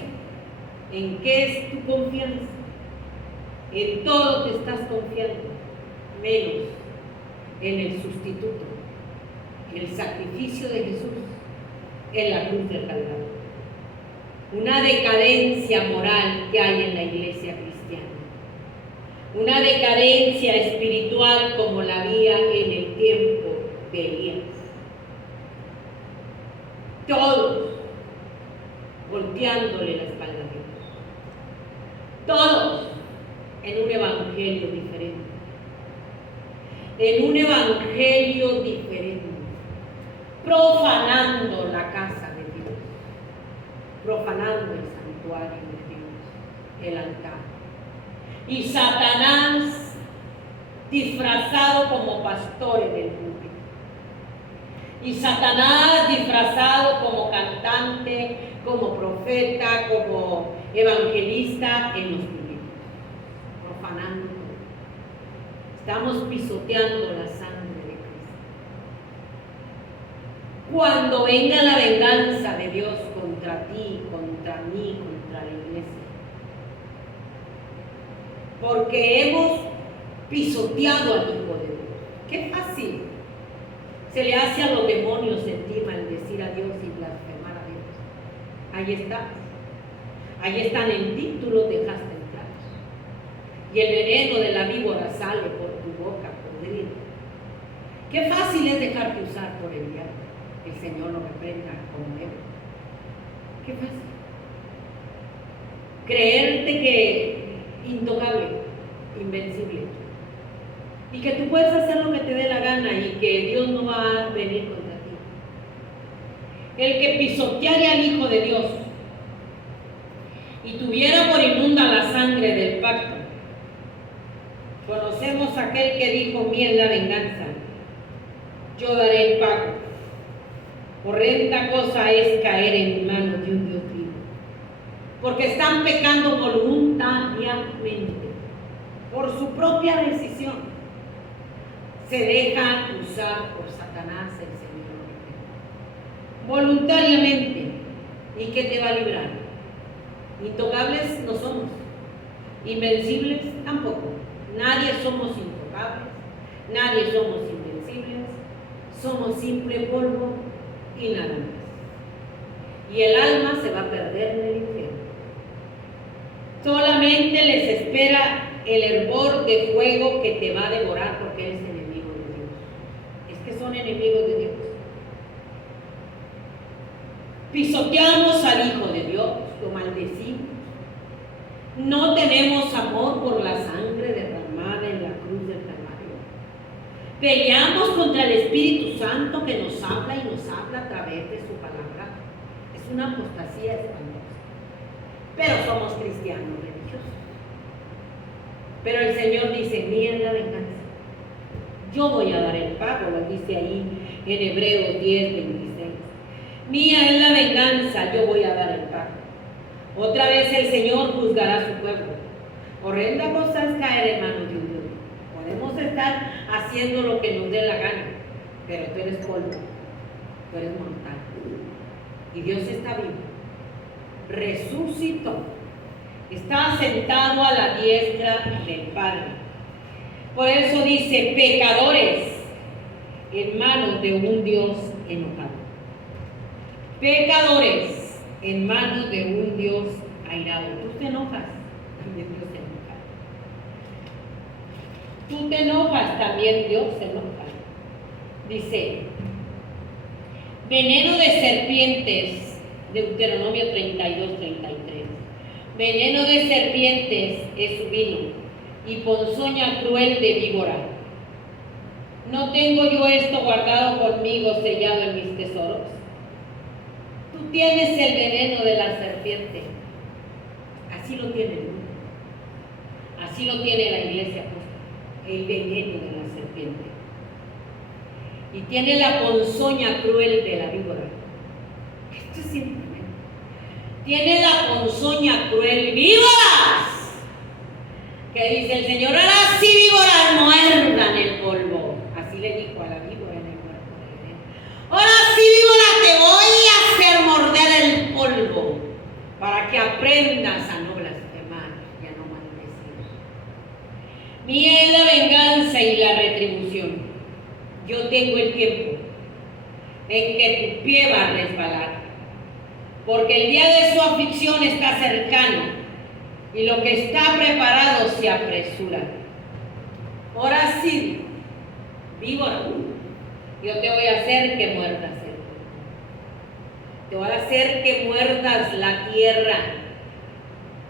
¿En qué es tu confianza? En todo te estás confiando, menos en el sustituto, el sacrificio de Jesús en la cruz del Calvario. Una decadencia moral que hay en la iglesia cristiana, una decadencia espiritual como la había en el tiempo de Elías. Todos volteándole la espalda a Dios, todos en un evangelio diferente. En un evangelio diferente, profanando la casa de Dios, profanando el santuario de Dios, el altar. Y Satanás disfrazado como pastor en el púlpito. Y Satanás disfrazado como cantante, como profeta, como evangelista en los púlpitos, profanando. Estamos pisoteando la sangre de Cristo. Cuando venga la venganza de Dios contra ti, contra mí, contra la iglesia, porque hemos pisoteado al Hijo de Dios. Qué fácil se le hace a los demonios sentir maldecir a Dios y blasfemar a Dios. Ahí estás. Ahí están en ti, tú los dejaste entrar. Y el veneno de la víbora sale por tu boca podrida. Qué fácil es dejarte usar por el diablo. El Señor lo reprenda como Él. Qué fácil. Creerte que intocable, invencible. y que tú puedes hacer lo que te dé la gana y que Dios no va a venir contra ti. El que pisoteara al Hijo de Dios y tuviera por inmunda la sangre del pacto. Conocemos a aquel que dijo: mía es la venganza, yo daré el pago. Horrenda cosa es caer en manos de un Dios vivo, porque están pecando voluntariamente, por su propia decisión. Se dejan usar por Satanás, el Señor, voluntariamente. ¿Y qué te va a librar? Intocables no somos, invencibles tampoco. Nadie somos intocables, nadie somos invencibles, somos simple polvo y nada más. Y el alma se va a perder en el infierno. Solamente les espera el hervor de fuego que te va a devorar, porque eres enemigo de Dios. Es que son enemigos de Dios. Pisoteamos al Hijo de Dios, lo maldecimos. No tenemos amor por la sangre derramada en la cruz del Calvario. Peleamos contra el Espíritu Santo que nos habla y nos habla a través de su palabra. Es una apostasía espantosa. Pero somos cristianos religiosos. Pero el Señor dice: mía es la venganza, yo voy a dar el pago. Lo dice ahí en Hebreos 10:26. Mía es la venganza, yo voy a dar el pago. Otra vez el Señor juzgará a su pueblo. Horrenda cosa es caer en manos de un Dios. Podemos estar haciendo lo que nos dé la gana, pero tú eres polvo, tú eres mortal. Y Dios está vivo, resucitó, está sentado a la diestra del Padre. Por eso dice: pecadores en manos de un Dios enojado. Pecadores en manos de un Dios airado. Tú te enojas, también Dios se enoja. Tú te enojas, también Dios se enoja. Dice: veneno de serpientes, Deuteronomio 32:33. Veneno de serpientes es su vino, y ponzoña cruel de víbora. ¿No tengo yo esto guardado conmigo, sellado en mis tesoros? Tú tienes el veneno de la serpiente. Así lo tiene el mundo. Así lo tiene la iglesia apóstol, el veneno de la serpiente. Y tiene la ponzoña cruel de la víbora. Esto es simplemente. Tiene la ponzoña cruel, víboras. Que dice el Señor: ahora sí, víboras, muerdan el polvo. Así le dijo a la víbora en el huerto de Edén. Ahora sí, víbora, te voy a hacer morder el polvo, para que aprendas a no blasfemar y a no maldecir. Mía es la venganza y la retribución. Yo tengo el tiempo en que tu pie va a resbalar, porque el día de su aflicción está cercano y lo que está preparado se apresura. Ahora sí, víbora, yo te voy a hacer que muerdas el polvo. Te voy a hacer que muerdas la tierra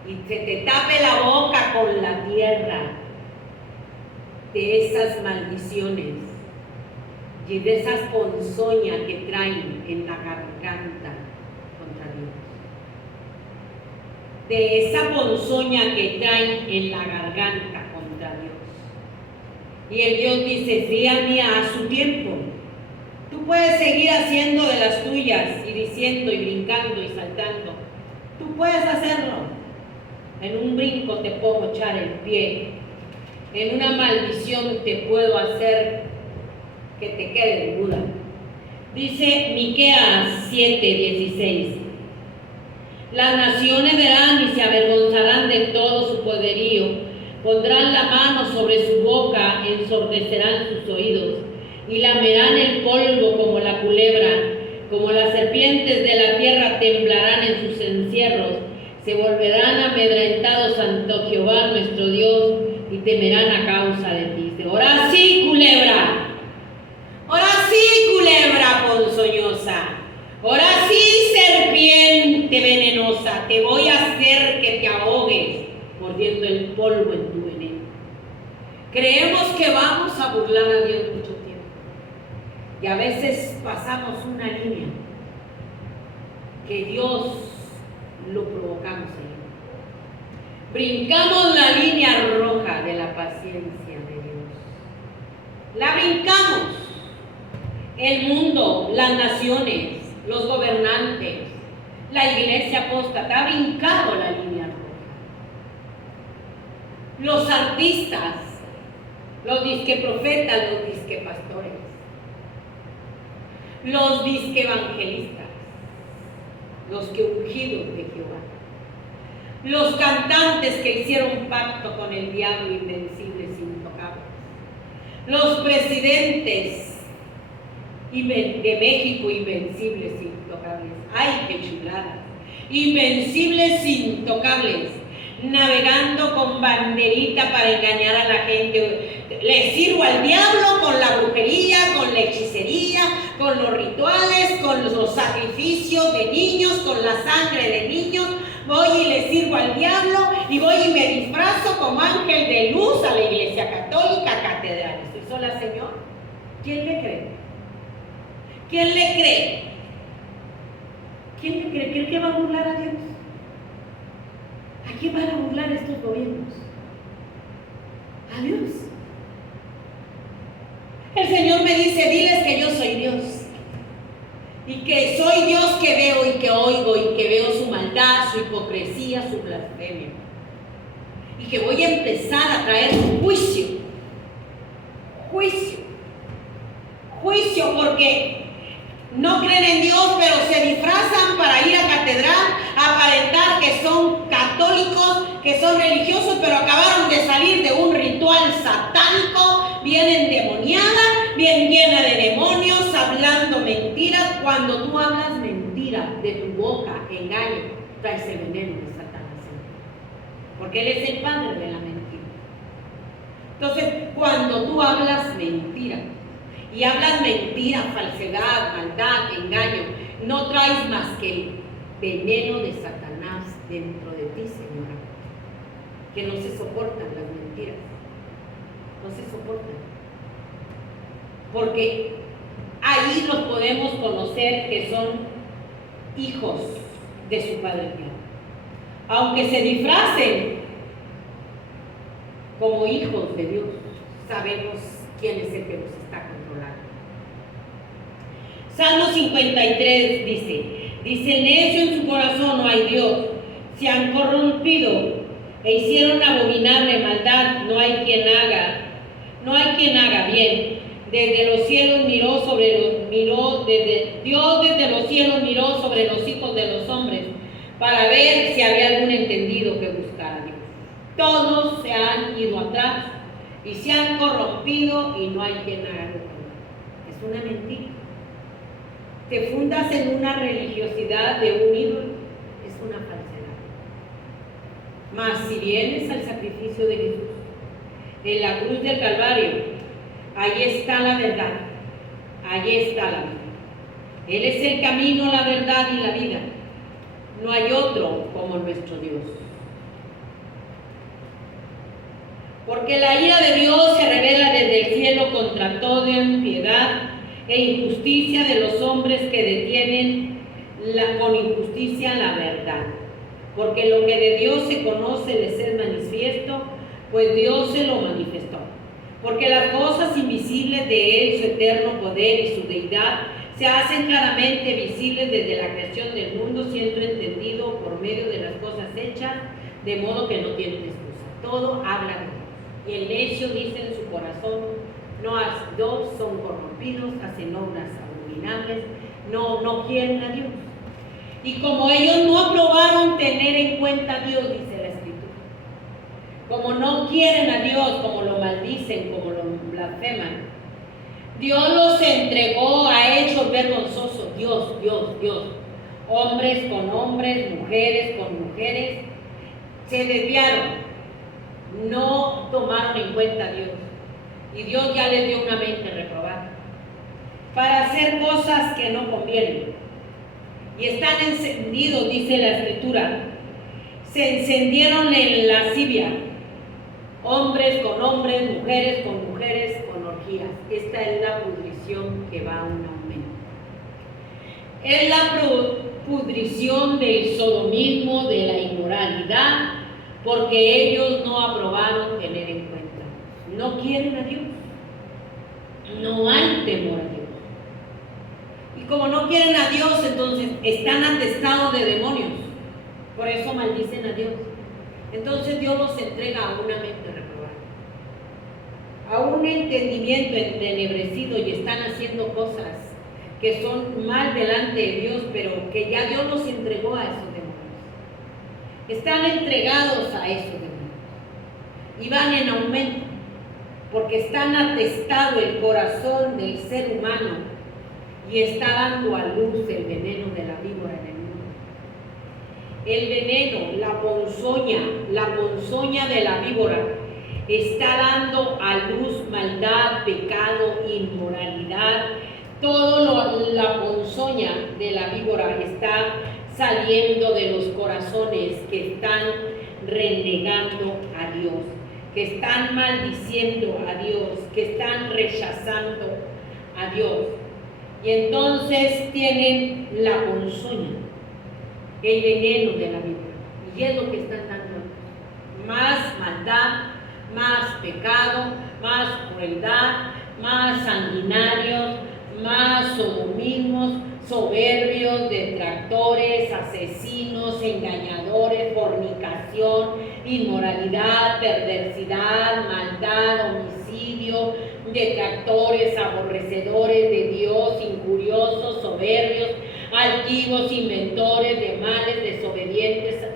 y se te tape la boca con la tierra de esas maldiciones y de esas ponzoñas que traen en la garganta contra Dios. De esa ponzoña que traen en la garganta contra Dios. Y el Dios dice: día mía, a su tiempo. Tú puedes seguir haciendo de las tuyas y diciendo y brincando y saltando. Tú puedes hacerlo. En un brinco te puedo echar el pie. En una maldición te puedo hacer que te quede muda. Dice Miqueas 7:16. Las naciones verán y se avergonzarán de todo su poderío. Pondrán la mano sobre su boca, ensordecerán sus oídos y lamerán el polvo como la culebra, como las serpientes de la tierra temblarán en sus encierros, se volverán amedrentados ante Jehová nuestro Dios y temerán a causa de ti. Ahora sí, culebra. Ahora sí, culebra ponzoñosa. Ahora sí, serpiente venenosa. Te voy a hacer que te ahogues mordiendo el polvo en tu veneno. Creemos que vamos a burlar a Dios mucho tiempo. Y a veces pasamos una línea que Dios lo provocamos ahí. Brincamos la línea roja de la paciencia de Dios. La brincamos. El mundo, las naciones, los gobernantes, la iglesia apóstata ha brincado la línea roja. Los artistas, los disque profetas, los disque pastores, los disque evangelistas, los que ungidos de Jehová, los cantantes que hicieron pacto con el diablo, invencibles, intocables, los presidentes de México, invencibles, intocables. ¡Ay, qué chulada! Invencibles, intocables, navegando con banderita para engañar a la gente. Le sirvo al diablo con la brujería, con la hechicería, con los rituales, con los sacrificios de niños, con la sangre de niños. Voy y le sirvo al diablo y voy y me disfrazo como ángel de luz a la iglesia católica catedral. ¿Estoy sola, Señor? ¿Quién le cree? ¿Quién le cree? ¿Quién le cree? ¿Cree que va a burlar a Dios? ¿A quién van a burlar estos gobiernos? A Dios. El Señor me dice, diles que yo soy Dios. Y que soy Dios que veo y que oigo y que veo su maldad, su hipocresía, su blasfemia. Y que voy a empezar a traer juicio. Juicio. Juicio porque no creen en Dios, pero se disfrazan para ir a catedral, a aparentar que son católicos, que son religiosos, pero acabaron de salir de un ritual satánico, bien endemoniada, bien llena de demonios, hablando mentiras. Cuando tú hablas mentira de tu boca, engaño, traes el veneno de Satanás, porque él es el padre de la mentira. Entonces, cuando tú hablas mentira, y hablas mentira, falsedad, maldad, engaño, no traes más que el veneno de Satanás dentro de ti, señora. Que no se soportan las mentiras. No se soportan. Porque ahí los podemos conocer que son hijos de su Padre Dios. Aunque se disfracen como hijos de Dios, sabemos quién es el que los está controlando. Salmo 53 dice, necio en su corazón no hay Dios, se han corrompido e hicieron abominable maldad, no hay quien haga bien. Desde los cielos Dios desde los cielos miró sobre los hijos de los hombres para ver si había algún entendido que buscara a Dios. Todos se han ido atrás y se han corrompido y no hay quien haga algo. Es una mentira. Te fundas en una religiosidad de un ídolo, es una falsedad. Mas si vienes al sacrificio de Jesús, en la cruz del Calvario, ahí está la verdad, ahí está la vida. Él es el camino, la verdad y la vida. No hay otro como nuestro Dios. Porque la ira de Dios se revela desde el cielo contra toda impiedad e injusticia de los hombres que detienen con injusticia la verdad. Porque lo que de Dios se conoce les es manifiesto, pues Dios se lo manifestó. Porque las cosas invisibles de Él, su eterno poder y su deidad, se hacen claramente visibles desde la creación del mundo, siendo entendido por medio de las cosas hechas, de modo que no tienen excusa. Todo habla de Dios. Y el necio dice en su corazón, dos son corrompidos, hacen obras abominables, no quieren a Dios. Y como ellos no aprobaron tener en cuenta a Dios, dice la Escritura, como no quieren a Dios, como lo maldicen, como lo blasfeman, Dios los entregó a hechos vergonzosos. Dios, hombres con hombres, mujeres con mujeres, se desviaron, no tomaron en cuenta a Dios. Y Dios ya les dio una mente reprobada para hacer cosas que no convienen. Y están encendidos, dice la Escritura. Se encendieron en lascivia Hombres con hombres, mujeres con orgías. Esta es la pudrición que va a un aumento. Es la pudrición del sodomismo, de la inmoralidad, porque ellos no aprobaron tener en cuenta. No quieren a Dios. No hay temor a Dios. Y como no quieren a Dios, entonces están atestados de demonios. Por eso maldicen a Dios. Entonces Dios los entrega a una mente reprobada, a un entendimiento entenebrecido, y están haciendo cosas que son mal delante de Dios, pero que ya Dios los entregó a esos demonios. Están entregados a esos demonios y van en aumento, porque están atestado el corazón del ser humano y está dando a luz el veneno de la víbora en el mundo. El veneno, la ponzoña de la víbora está dando a luz maldad, pecado, inmoralidad. La ponzoña de la víbora está saliendo de los corazones que están renegando a Dios, que están maldiciendo a Dios, que están rechazando a Dios. Y entonces tienen la ponzoña, el veneno de la víbora, y es lo que están dando: más maldad, más pecado, más crueldad, más sanguinarios, más sodomismos, soberbios, detractores, asesinos, engañadores, fornicación, inmoralidad, perversidad, maldad, homicidio, detractores, aborrecedores de Dios, injuriosos, soberbios, altivos, inventores de males, desobedientes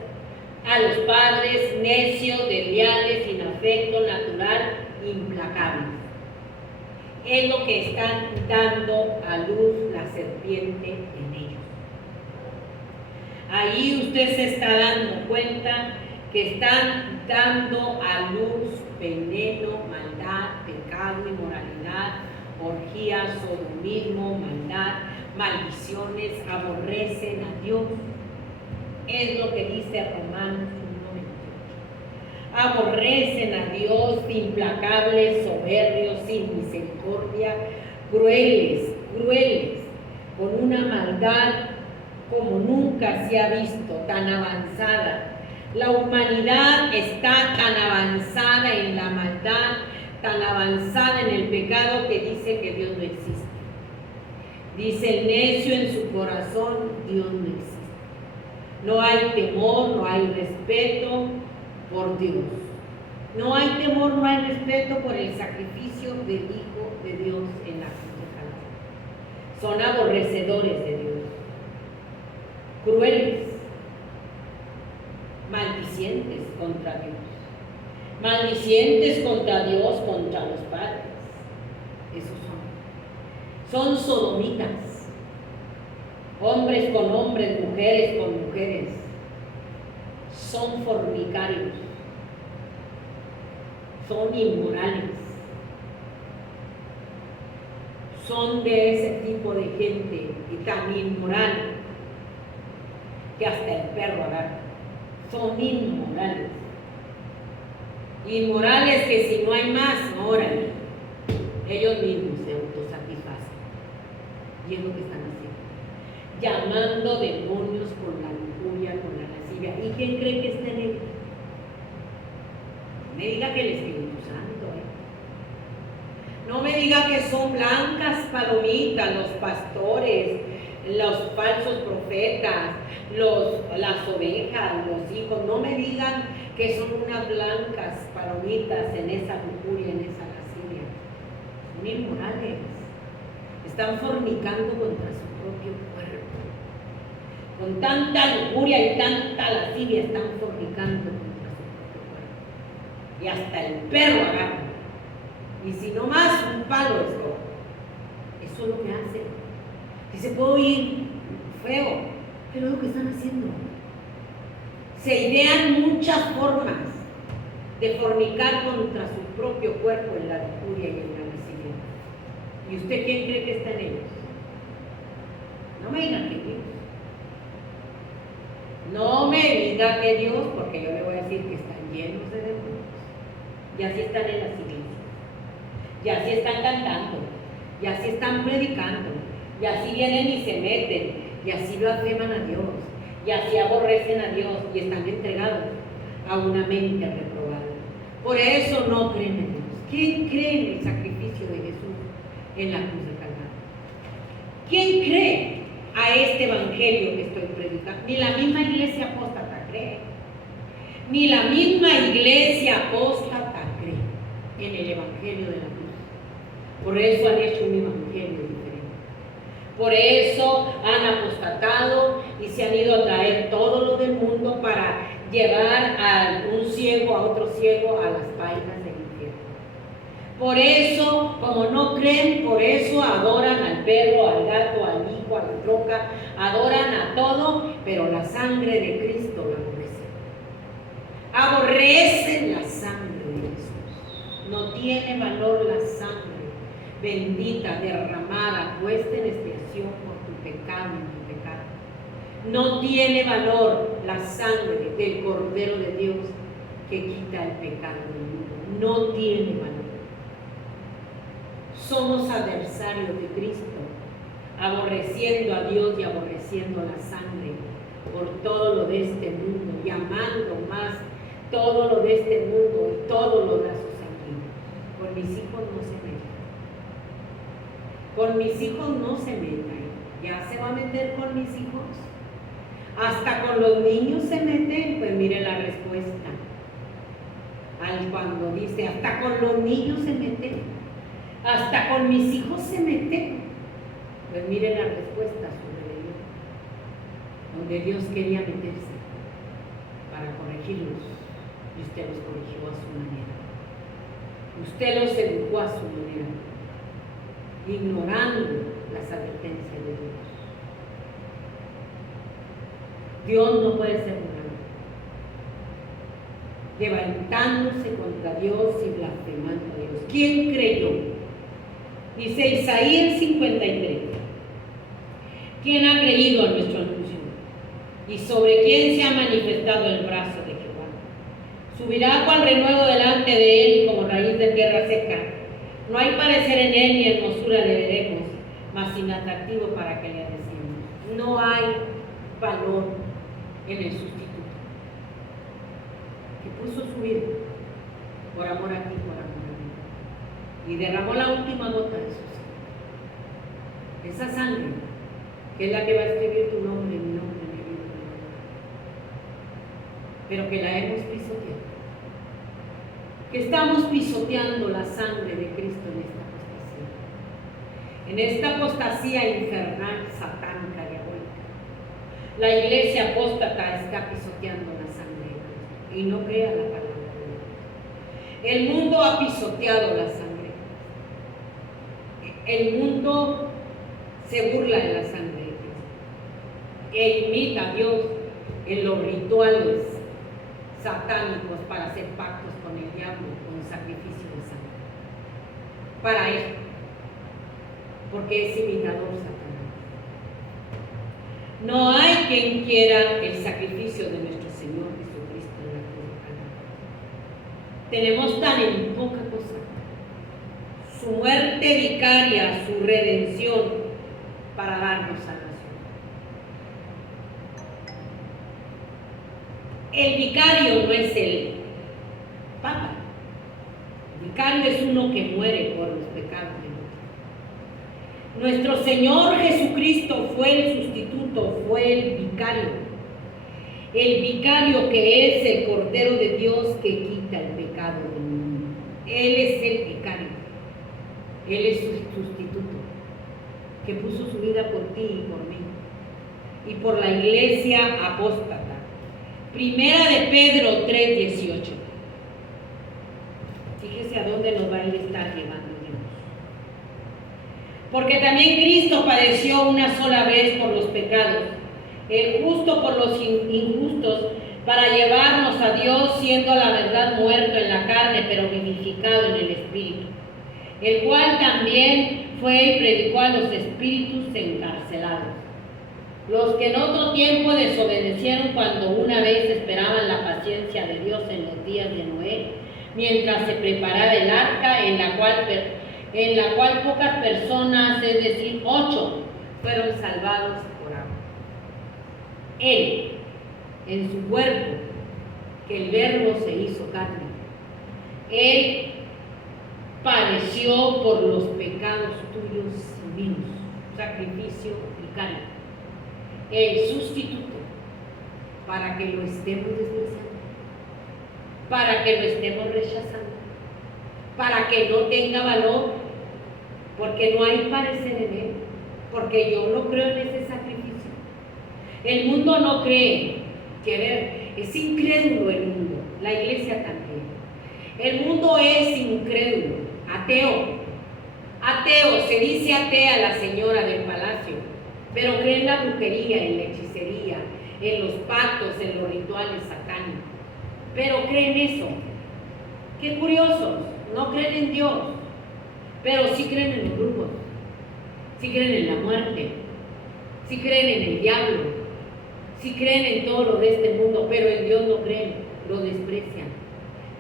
a los padres, necios, desleales, sin afecto natural, implacables. Es lo que están dando a luz la serpiente en ellos. Ahí usted se está dando cuenta que están dando a luz veneno, maldad, pecado, inmoralidad, orgías, sodomismo, maldad, maldiciones, aborrecen a Dios. Es lo que dice Romanos 1:28. Aborrecen a Dios, implacables, soberbios, sin misericordia, crueles, con una maldad como nunca se ha visto, tan avanzada. La humanidad está tan avanzada en la maldad, tan avanzada en el pecado, que dice que Dios no existe. Dice el necio en su corazón: Dios no existe. No hay temor, no hay respeto por Dios. No hay temor, no hay respeto por el sacrificio del Hijo de Dios en la cruz de Calvario. Son aborrecedores de Dios, crueles, maldicientes contra Dios, maldicientes contra Dios, contra los padres. Esos son sodomitas, hombres con hombres, mujeres con mujeres, son fornicarios, son inmorales, son de ese tipo de gente, y tan inmoral que hasta el perro agarra. Son inmorales. Inmorales que si no hay más, órale, ellos mismos se autosatisfacen. Y es lo que están haciendo, llamando demonios con la lujuria, con la lascivia. ¿Y quién cree que está en ellos? No me diga que el Espíritu Santo, No me diga que son blancas palomitas los pastores, los falsos profetas, las ovejas, los hijos. No me digan que son unas blancas palomitas en esa lujuria, en esa lascivia. Son inmorales. Están fornicando contra su propio cuerpo. Con tanta lujuria y tanta lascivia están fornicando contra su propio cuerpo. Y hasta el perro agarra. Y si no más, un palo escoba. Eso es lo que hacen. Y se puede oír feo, pero es lo que están haciendo. Se idean muchas formas de fornicar contra su propio cuerpo en la lujuria y en la lascivia. ¿Y usted quién cree que está en ellos? No me digan que Dios. No me diga que Dios, porque yo le voy a decir que están llenos de demonios. y así están en las iglesias, y así están cantando, y así están predicando, y así vienen y se meten, y así blasfeman a Dios, y así aborrecen a Dios, y están entregados a una mente reprobada. Por eso no creen en Dios. ¿Quién cree en el sacrificio de Jesús en la cruz de Calvario? ¿Quién cree a este evangelio que estoy predicando? Ni la misma iglesia apóstata cree. Ni la misma iglesia apóstata cree en el evangelio de la cruz. Por eso han hecho un evangelio diferente. Por eso han apostatado y se han ido a traer todo lo del mundo para llevar a un ciego, a otro ciego, a las vainas del infierno. Por eso, como no creen, por eso adoran al perro, al gato, al hijo, a la troca, adoran a todo, pero la sangre de Cristo la aborrecen. Aborrecen la sangre de Jesús. No tiene valor la sangre bendita, derramada, puesta en expiación por tu pecado y mi pecado. No tiene valor la sangre del Cordero de Dios que quita el pecado del mundo. No tiene valor. Somos adversarios de Cristo, aborreciendo a Dios y aborreciendo la sangre por todo lo de este mundo y amando más todo lo de este mundo y todos los lazos sanguíneos. Con mis hijos no se metan. Con mis hijos no se metan. ¿Ya se va a meter con mis hijos? Hasta con los niños se meten. Pues mire la respuesta. Cuando dice, hasta con los niños se meten. Hasta con mis hijos se meten. Pues mire la respuesta a su rebelión. Donde Dios quería meterse para corregirlos. Y usted los corrigió a su manera. Usted los educó a su manera, ignorando las advertencias de Dios. Dios no puede ser burlado, levantándose contra Dios y blasfemando a Dios. ¿Quién creyó? Dice Isaías 53. ¿Quién ha creído a nuestro anuncio? ¿Y sobre quién se ha manifestado el brazo de Jehová? Subirá cual renuevo delante de él y como raíz de tierra seca. No hay parecer en él ni hermosura le veremos, mas inatractivo para que le decimos. No hay valor en el sustituto que puso su vida por amor a ti, por amor a mí, y derramó la última gota de su sangre, esa sangre que es la que va a escribir tu nombre, mi nombre, mi vida, mi nombre, pero que la hemos pisoteado, que estamos pisoteando la sangre de Cristo en esta apostasía infernal, satánica, diabólica. La iglesia apóstata está pisoteando la sangre de Cristo y no crea la palabra de Dios. El mundo ha pisoteado la sangre. El mundo se burla de la sangre de Cristo e imita a Dios en los rituales satánicos para hacer pactos con el diablo, con sacrificio de sangre. Para él. Porque es imitador Satanás. No hay quien quiera el sacrificio de nuestro Señor Jesucristo en la cruz de Calvario. Tenemos tan en poca cosa su muerte vicaria, su redención para darnos salvación. El vicario no es el Papa. El vicario es uno que muere por los pecados. Nuestro Señor Jesucristo fue el sustituto, fue el vicario que es el Cordero de Dios que quita el pecado del mundo. Él es el vicario, Él es su sustituto, que puso su vida por ti y por mí, y por la iglesia apóstata. Primera de Pedro 3:18. Fíjese a dónde nos va a ir estar llevando. Porque también Cristo padeció una sola vez por los pecados, el justo por los injustos, para llevarnos a Dios, siendo a la verdad muerto en la carne, pero vivificado en el Espíritu, el cual también fue y predicó a los espíritus encarcelados, los que en otro tiempo desobedecieron cuando una vez esperaban la paciencia de Dios en los días de Noé, mientras se preparaba el arca, en la cual pocas personas, es decir, 8, fueron salvados por agua. Él, en su cuerpo, que el Verbo se hizo carne, Él padeció por los pecados tuyos y míos, sacrificio y carne, el sustituto, para que lo estemos despreciando, para que lo estemos rechazando, para que no tenga valor, porque no hay parecer en él, porque yo no creo en ese sacrificio. El mundo no cree, es incrédulo el mundo, la iglesia también. El mundo es incrédulo, ateo. Ateo, se dice atea la señora del palacio, pero cree en la brujería, en la hechicería, en los pactos, en los rituales satánicos. Pero creen eso. Qué curiosos, no creen en Dios, pero sí creen en los brujos, sí creen en la muerte, sí creen en el diablo, sí creen en todo lo de este mundo, pero en Dios no creen, lo desprecian.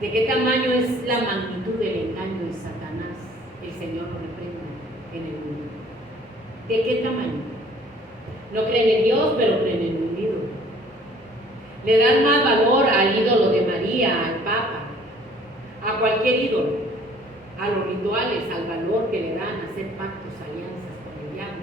¿De qué tamaño es la magnitud del engaño de Satanás? El Señor lo reprenda en el mundo. ¿De qué tamaño? No creen en Dios, pero creen en un ídolo. Le dan más valor al ídolo de María, al Papa, a cualquier ídolo, a los rituales, al valor que le dan a hacer pactos, alianzas con el diablo.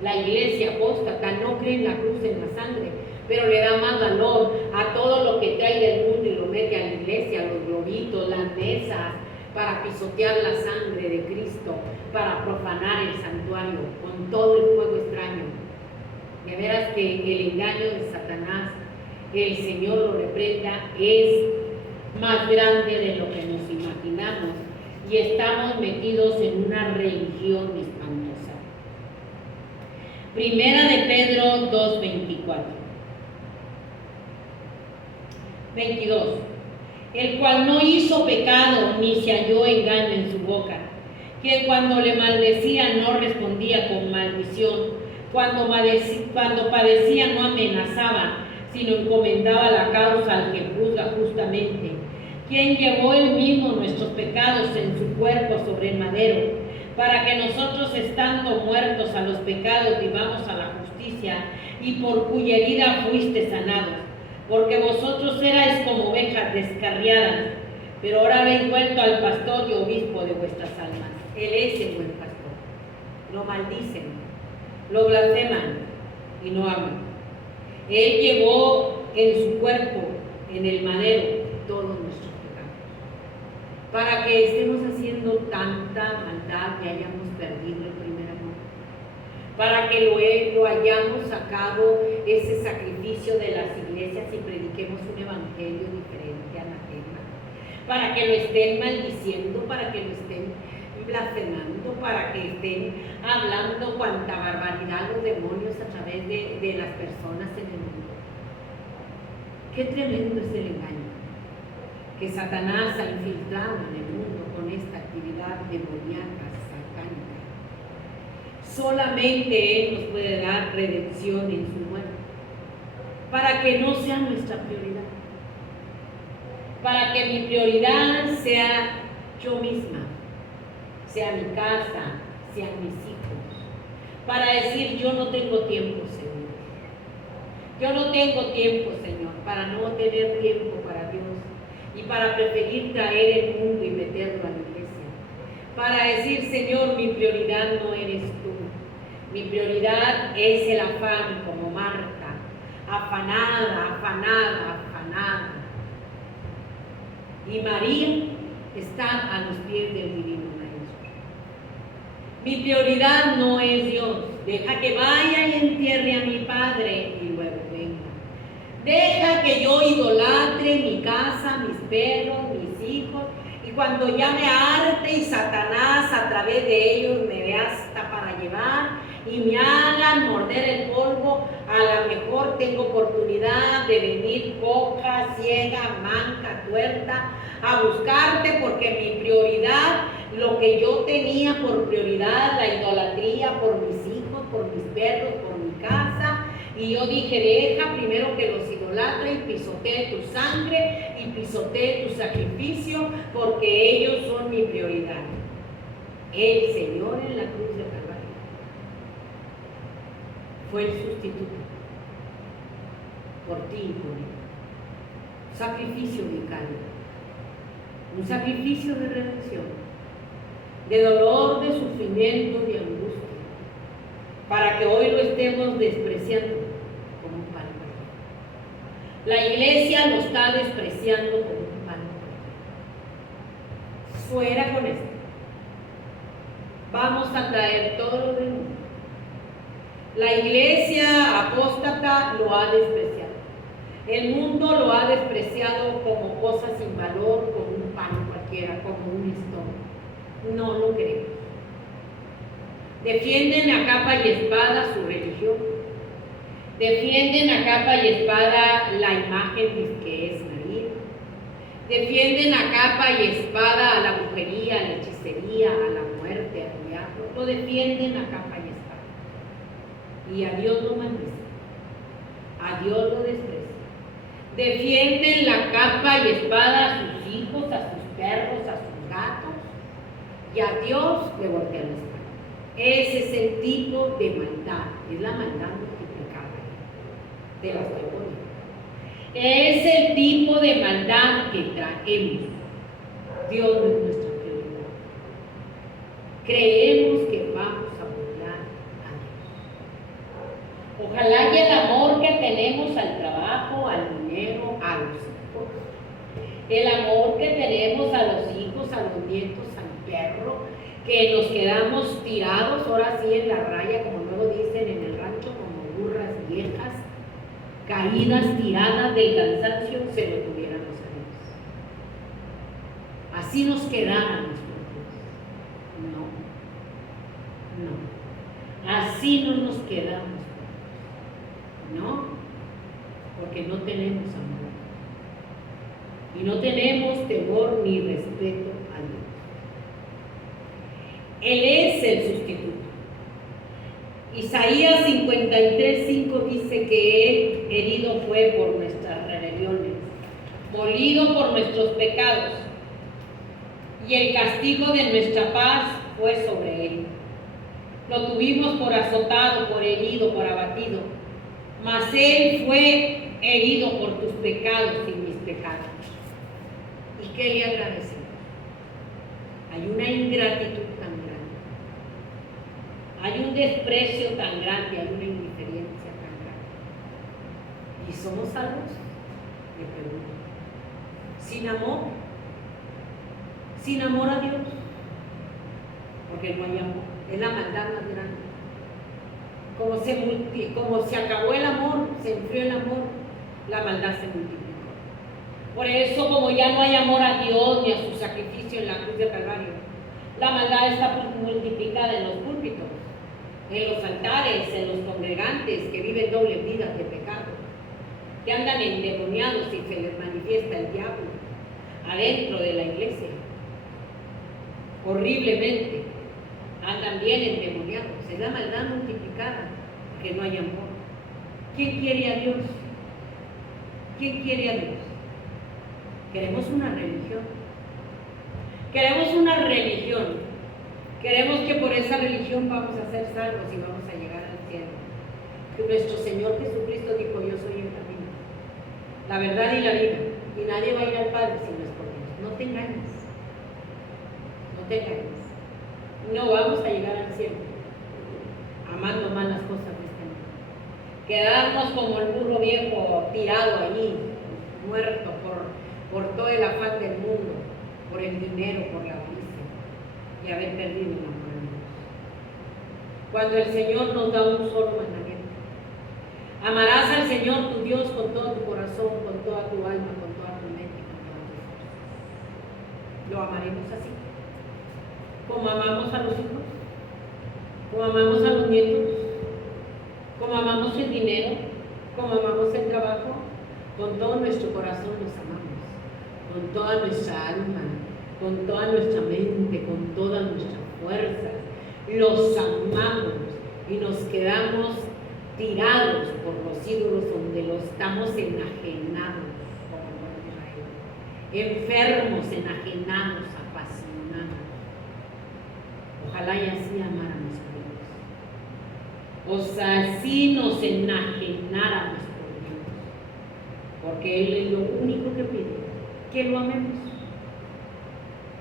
La iglesia apóstata no cree en la cruz, en la sangre, pero le da más valor a todo lo que trae del mundo y lo mete a la iglesia, los globitos, las mesas, para pisotear la sangre de Cristo, para profanar el santuario con todo el fuego extraño. De veras que el engaño de Satanás, el Señor lo reprenda, es más grande de lo que nos imaginamos y estamos metidos en una religión espantosa. Primera de Pedro 2:24. 22. El cual no hizo pecado ni se halló engaño en su boca, quien cuando le maldecían no respondía con maldición, cuando padecía no amenazaba, sino encomendaba la causa al que juzga justamente, quien llevó él mismo nuestros pecados en su cuerpo sobre el madero, para que nosotros, estando muertos a los pecados, vivamos a la justicia, y por cuya herida fuiste sanados. Porque vosotros erais como ovejas descarriadas, pero ahora habéis vuelto al pastor y obispo de vuestras almas. Él es el buen pastor. Lo maldicen, lo blasfeman y no aman. Él llevó en su cuerpo, en el madero, todos nuestros pecados, para que estemos haciendo tanta maldad que hayamos perdido el primer amor, para que lo hayamos sacado ese sacrificio de las iglesias y prediquemos un evangelio diferente, anatema, para que lo estén maldiciendo, para que lo estén blasfemando, para que estén hablando cuanta barbaridad los demonios a través de las personas en el mundo. Qué tremendo es el engaño que Satanás ha infiltrado en el mundo con esta actividad demoníaca, satánica. Solamente Él nos puede dar redención en su muerte, para que no sea nuestra prioridad, para que mi prioridad sea yo misma, sea mi casa, sean mis hijos, para decir yo no tengo tiempo, Señor, yo no tengo tiempo, Señor, para no tener tiempo para Dios y para preferir traer el mundo y meterlo a la iglesia, para decir, Señor, mi prioridad no eres tú, mi prioridad es el afán como Marta, afanada, afanada, afanada. Y María está a los pies del divino Maestro. Mi prioridad no es Dios. Deja que vaya y entierre a mi padre y luego venga. Deja que yo idolatre mi casa, mis perros, mis hijos, y cuando ya me harte y Satanás a través de ellos me dé hasta para llevar y me hagan morder el polvo, a lo mejor tengo oportunidad de venir coja, ciega, manca, tuerta, a buscarte, porque mi prioridad, lo que yo tenía por prioridad, la idolatría por mis hijos, por mis perros, por mi casa, Y yo dije, deja primero que los idolatre y pisotee tu sangre y pisotee tu sacrificio, porque ellos son mi prioridad. El Señor en la cruz de Calvario fue el sustituto por ti y por mí. Sacrificio vicario, un sacrificio de redención, de dolor, de sufrimiento, de angustia, para que hoy lo estemos despreciando como un pan cualquiera. La iglesia lo está despreciando como un pan cualquiera. Fuera con esto. Vamos a traer todo lo del mundo. La iglesia apóstata lo ha despreciado. El mundo lo ha despreciado como cosa sin valor, como un pan cualquiera, como un estómago. No lo queremos. Defienden a capa y espada su religión. Defienden a capa y espada la imagen que es María. Defienden a capa y espada a la brujería, a la hechicería, a la muerte, al diablo. Lo defienden a capa y espada. Y a Dios lo maldicen. A Dios lo desprecian. Defienden la capa y espada a sus hijos, a sus perros, a sus gatos, y a Dios le voltean la espalda. Ese es el tipo de maldad, es la maldad multiplicada de las demonios. Es el tipo de maldad que traemos. Dios no es nuestra prioridad. Creemos que vamos a burlar a Dios. Ojalá y el amor que tenemos al trabajo, al dinero, a los hijos, el amor que tenemos a los hijos, a los nietos, al perro, que nos quedamos tirados ahora sí en la raya, como luego dicen en el rancho, como burras viejas, caídas, tiradas del cansancio, se lo tuviéramos a Dios. Así nos quedáramos con Dios. No. Así no nos quedamos con Dios. No, porque no tenemos amor. Y no tenemos temor ni respeto a Dios. Él es el sustituto. Isaías 53:5 dice que Él herido fue por nuestras rebeliones, molido por nuestros pecados, y el castigo de nuestra paz fue sobre Él. Lo tuvimos por azotado, por herido, por abatido, mas Él fue herido por tus pecados y mis pecados. ¿Y qué le agradecemos? Hay una ingratitud tan grande, hay un desprecio tan grande, hay una indiferencia tan grande. ¿Y somos salvos? Le pregunto. ¿Sin amor? ¿Sin amor a Dios? Porque no hay amor, es la maldad más grande. Como se acabó el amor, se enfrió el amor, la maldad se multiplicó. Por eso, como ya no hay amor a Dios ni a su sacrificio en la cruz de Calvario, la maldad está multiplicada en los púlpitos, en los altares, en los congregantes que viven doble vida de pecado, que andan endemoniados y se les manifiesta el diablo adentro de la iglesia. Horriblemente, andan bien endemoniados. Es la maldad multiplicada, porque no hay amor. ¿Quién quiere a Dios? ¿Quién quiere a Dios? Queremos una religión. Queremos una religión. Queremos que por esa religión vamos a ser salvos y vamos a llegar al cielo. Que nuestro Señor Jesucristo dijo: yo soy el camino, la verdad y la vida, y nadie va a ir al Padre si no es por Dios. No te engañes. No te engañes. No vamos a llegar al cielo amando más las cosas de este mundo. Quedarnos como el burro viejo tirado allí, muerto por todo el afán del mundo, por el dinero, por la avaricia, y haber perdido el amor a Dios. Cuando el Señor nos da un solo mandamiento: amarás al Señor tu Dios con todo tu corazón, con toda tu alma, con toda tu mente y con todas tus fuerzas. Lo amaremos así, como amamos a los hijos, como amamos a los nietos, como amamos el dinero, como amamos el trabajo. Con todo nuestro corazón los amamos, con toda nuestra alma, con toda nuestra mente, con todas nuestras fuerzas. Los amamos y nos quedamos tirados por los ídolos, donde los estamos enajenados, como el pueblo de Israel, enfermos, enajenados, apasionados. Ojalá y así amáramos a Dios. O sea, así nos enajenáramos por Dios, porque Él es lo único que pide, que lo amemos.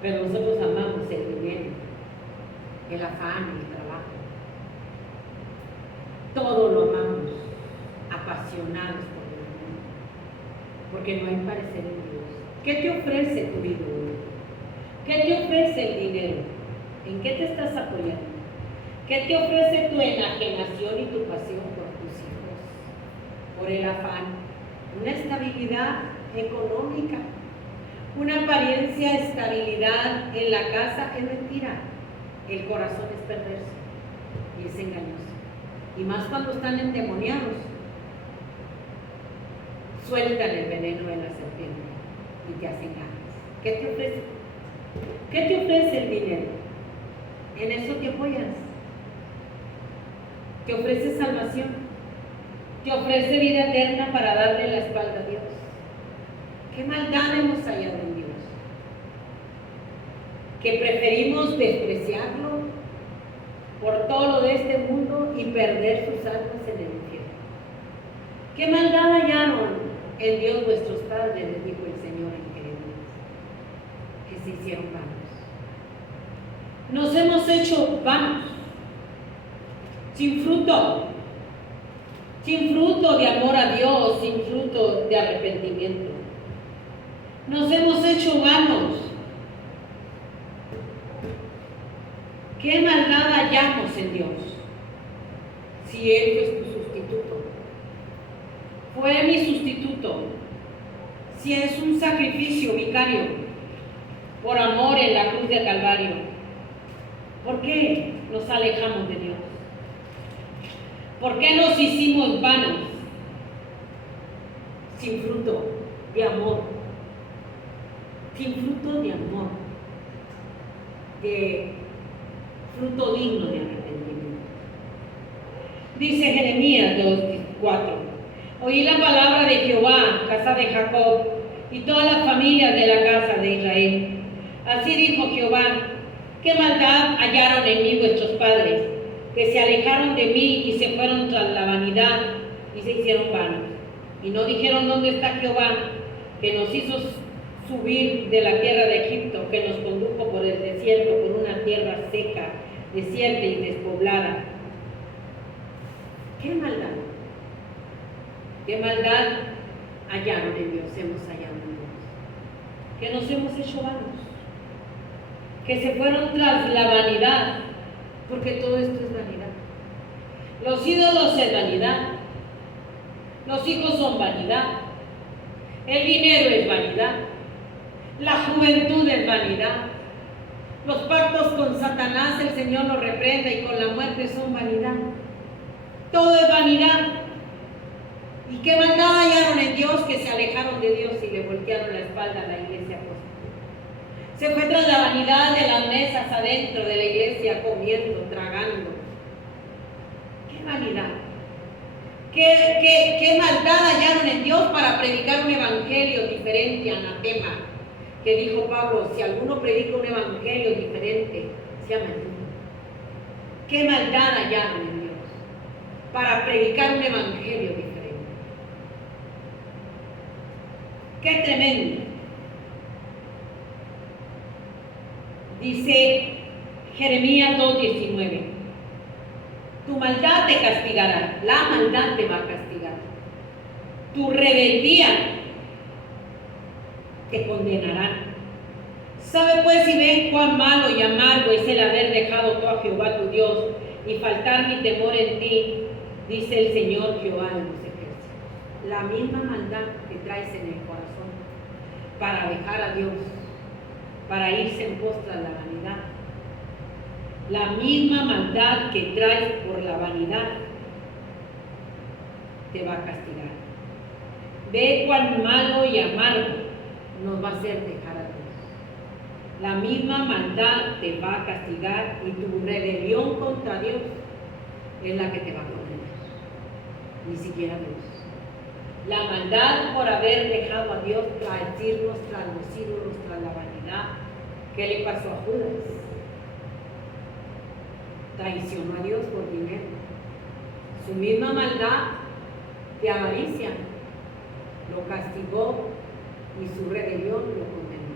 Pero nosotros amamos el dinero, el afán, el trabajo. Todo lo amamos, apasionados por el mundo, porque no hay parecer en Dios. ¿Qué te ofrece tu vida hoy? ¿Qué te ofrece el dinero? ¿En qué te estás apoyando? ¿Qué te ofrece tu enajenación y tu pasión por tus hijos? Por el afán, una estabilidad económica, una apariencia de estabilidad en la casa es mentira. El corazón es perverso y es engañoso. Y más cuando están endemoniados, sueltan el veneno de la serpiente y te hacen ganas. ¿Qué te ofrece? ¿Qué te ofrece el dinero? En eso te apoyas. Te ofrece salvación, te ofrece vida eterna para darle la espalda a Dios. ¿Qué maldad hemos hallado en Dios? Que preferimos despreciarlo por todo lo de este mundo y perder sus almas en el infierno. ¿Qué maldad hallaron en Dios vuestros padres? Les dijo el Señor en Jeremías, que se hicieron vanos. Nos hemos hecho vanos, sin fruto de amor a Dios, sin fruto de arrepentimiento. Nos hemos hecho vanos. ¿Qué maldad hallamos en Dios? Si Él es tu sustituto, fue mi sustituto, si es un sacrificio vicario por amor en la cruz del Calvario, ¿por qué nos alejamos de Dios? ¿Por qué nos hicimos vanos? Sin fruto de amor, sin fruto de amor, de fruto digno de arrepentimiento. Dice Jeremías 2:4: oí la palabra de Jehová, casa de Jacob, y todas las familias de la casa de Israel. Así dijo Jehová: ¿qué maldad hallaron en mí vuestros padres, que se alejaron de mí y se fueron tras la vanidad y se hicieron vanos? Y no dijeron: ¿dónde está Jehová, que nos hizo subir de la tierra de Egipto, que nos condujo por el desierto, por una tierra seca, desierta y despoblada? ¿Qué maldad? ¿Qué maldad hallaron en Dios? Hemos hallado en Dios. Que nos hemos hecho vanos, que se fueron tras la vanidad, porque todo esto es vanidad. Los ídolos es vanidad, los hijos son vanidad, el dinero es vanidad, la juventud es vanidad, los pactos con Satanás el Señor los reprenda, y con la muerte son vanidad. Todo es vanidad. ¿Y qué maldad hallaron en Dios? Que se alejaron de Dios y le voltearon la espalda a la iglesia apostólica. Se fue tras la vanidad de las mesas adentro de la iglesia, comiendo, tragando. ¿Qué vanidad? ¿Qué maldad hallaron en Dios para predicar un evangelio diferente, anatema? Que dijo Pablo: si alguno predica un evangelio diferente, sea maldito. ¿Qué maldad hallaron en Dios para predicar un evangelio diferente? ¡Qué tremendo! Dice Jeremías 2:19: tu maldad te castigará, la maldad te va a castigar. Tu rebeldía te condenará. Sabe pues y ven cuán malo y amargo es el haber dejado tú a Jehová tu Dios y faltar mi temor en ti, dice el Señor Jehová de los ejércitos. La misma maldad que traes en el corazón para dejar a Dios, para irse en pos tras la vanidad, la misma maldad que traes por la vanidad te va a castigar. Ve cuán malo y amargo nos va a hacer dejar a Dios. La misma maldad te va a castigar, y tu rebelión contra Dios es la que te va a condenar. ni siquiera Dios. La maldad por haber dejado a Dios tras irnos tras los ídolos, tras la vanidad. ¿Qué le pasó a Judas? Traicionó a Dios por dinero. Su misma maldad de avaricia lo castigó y su rebelión lo condenó.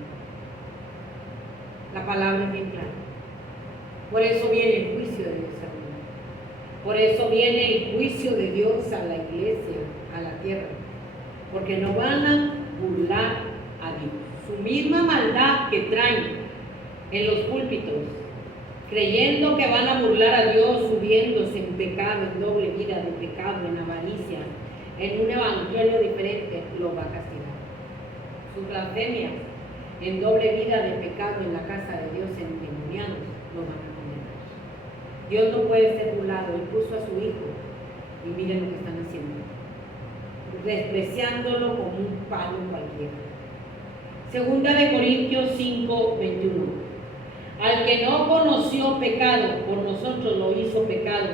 La palabra es bien clara. Por eso viene el juicio de Dios a la vida. Por eso viene el juicio de Dios a la iglesia, a la tierra. Porque no van a burlar a Dios. Su misma maldad que traen en los púlpitos, creyendo que van a burlar a Dios, subiéndose en pecado, en doble vida de pecado, en avaricia, en un evangelio diferente, lo va a castigar. Sus blasfemias, en doble vida de pecado en la casa de Dios, endemoniados, lo van a condenar. Dios no puede ser burlado. Él puso a su Hijo y miren lo que están haciendo, despreciándolo como un palo cualquiera. Segunda de Corintios 5, 21. Al que no conoció pecado, por nosotros lo hizo pecado,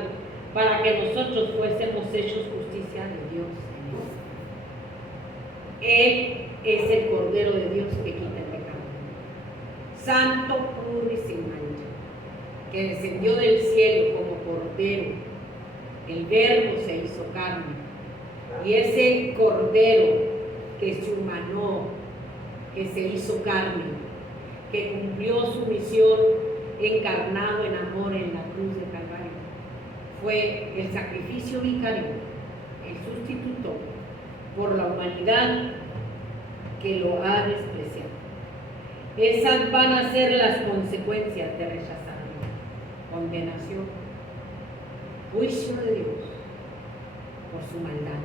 para que nosotros fuésemos hechos justicia de Dios en él. Él es el Cordero de Dios que quita el pecado. Santo, puro y sin mancha, que descendió del cielo como Cordero. El Verbo se hizo carne. Y ese Cordero que se humanó, que se hizo carne, que cumplió su misión encarnado en amor en la cruz de Calvario, fue el sacrificio vicario, el sustituto por la humanidad que lo ha despreciado. Esas van a ser las consecuencias de rechazarlo: condenación, juicio de Dios por su maldad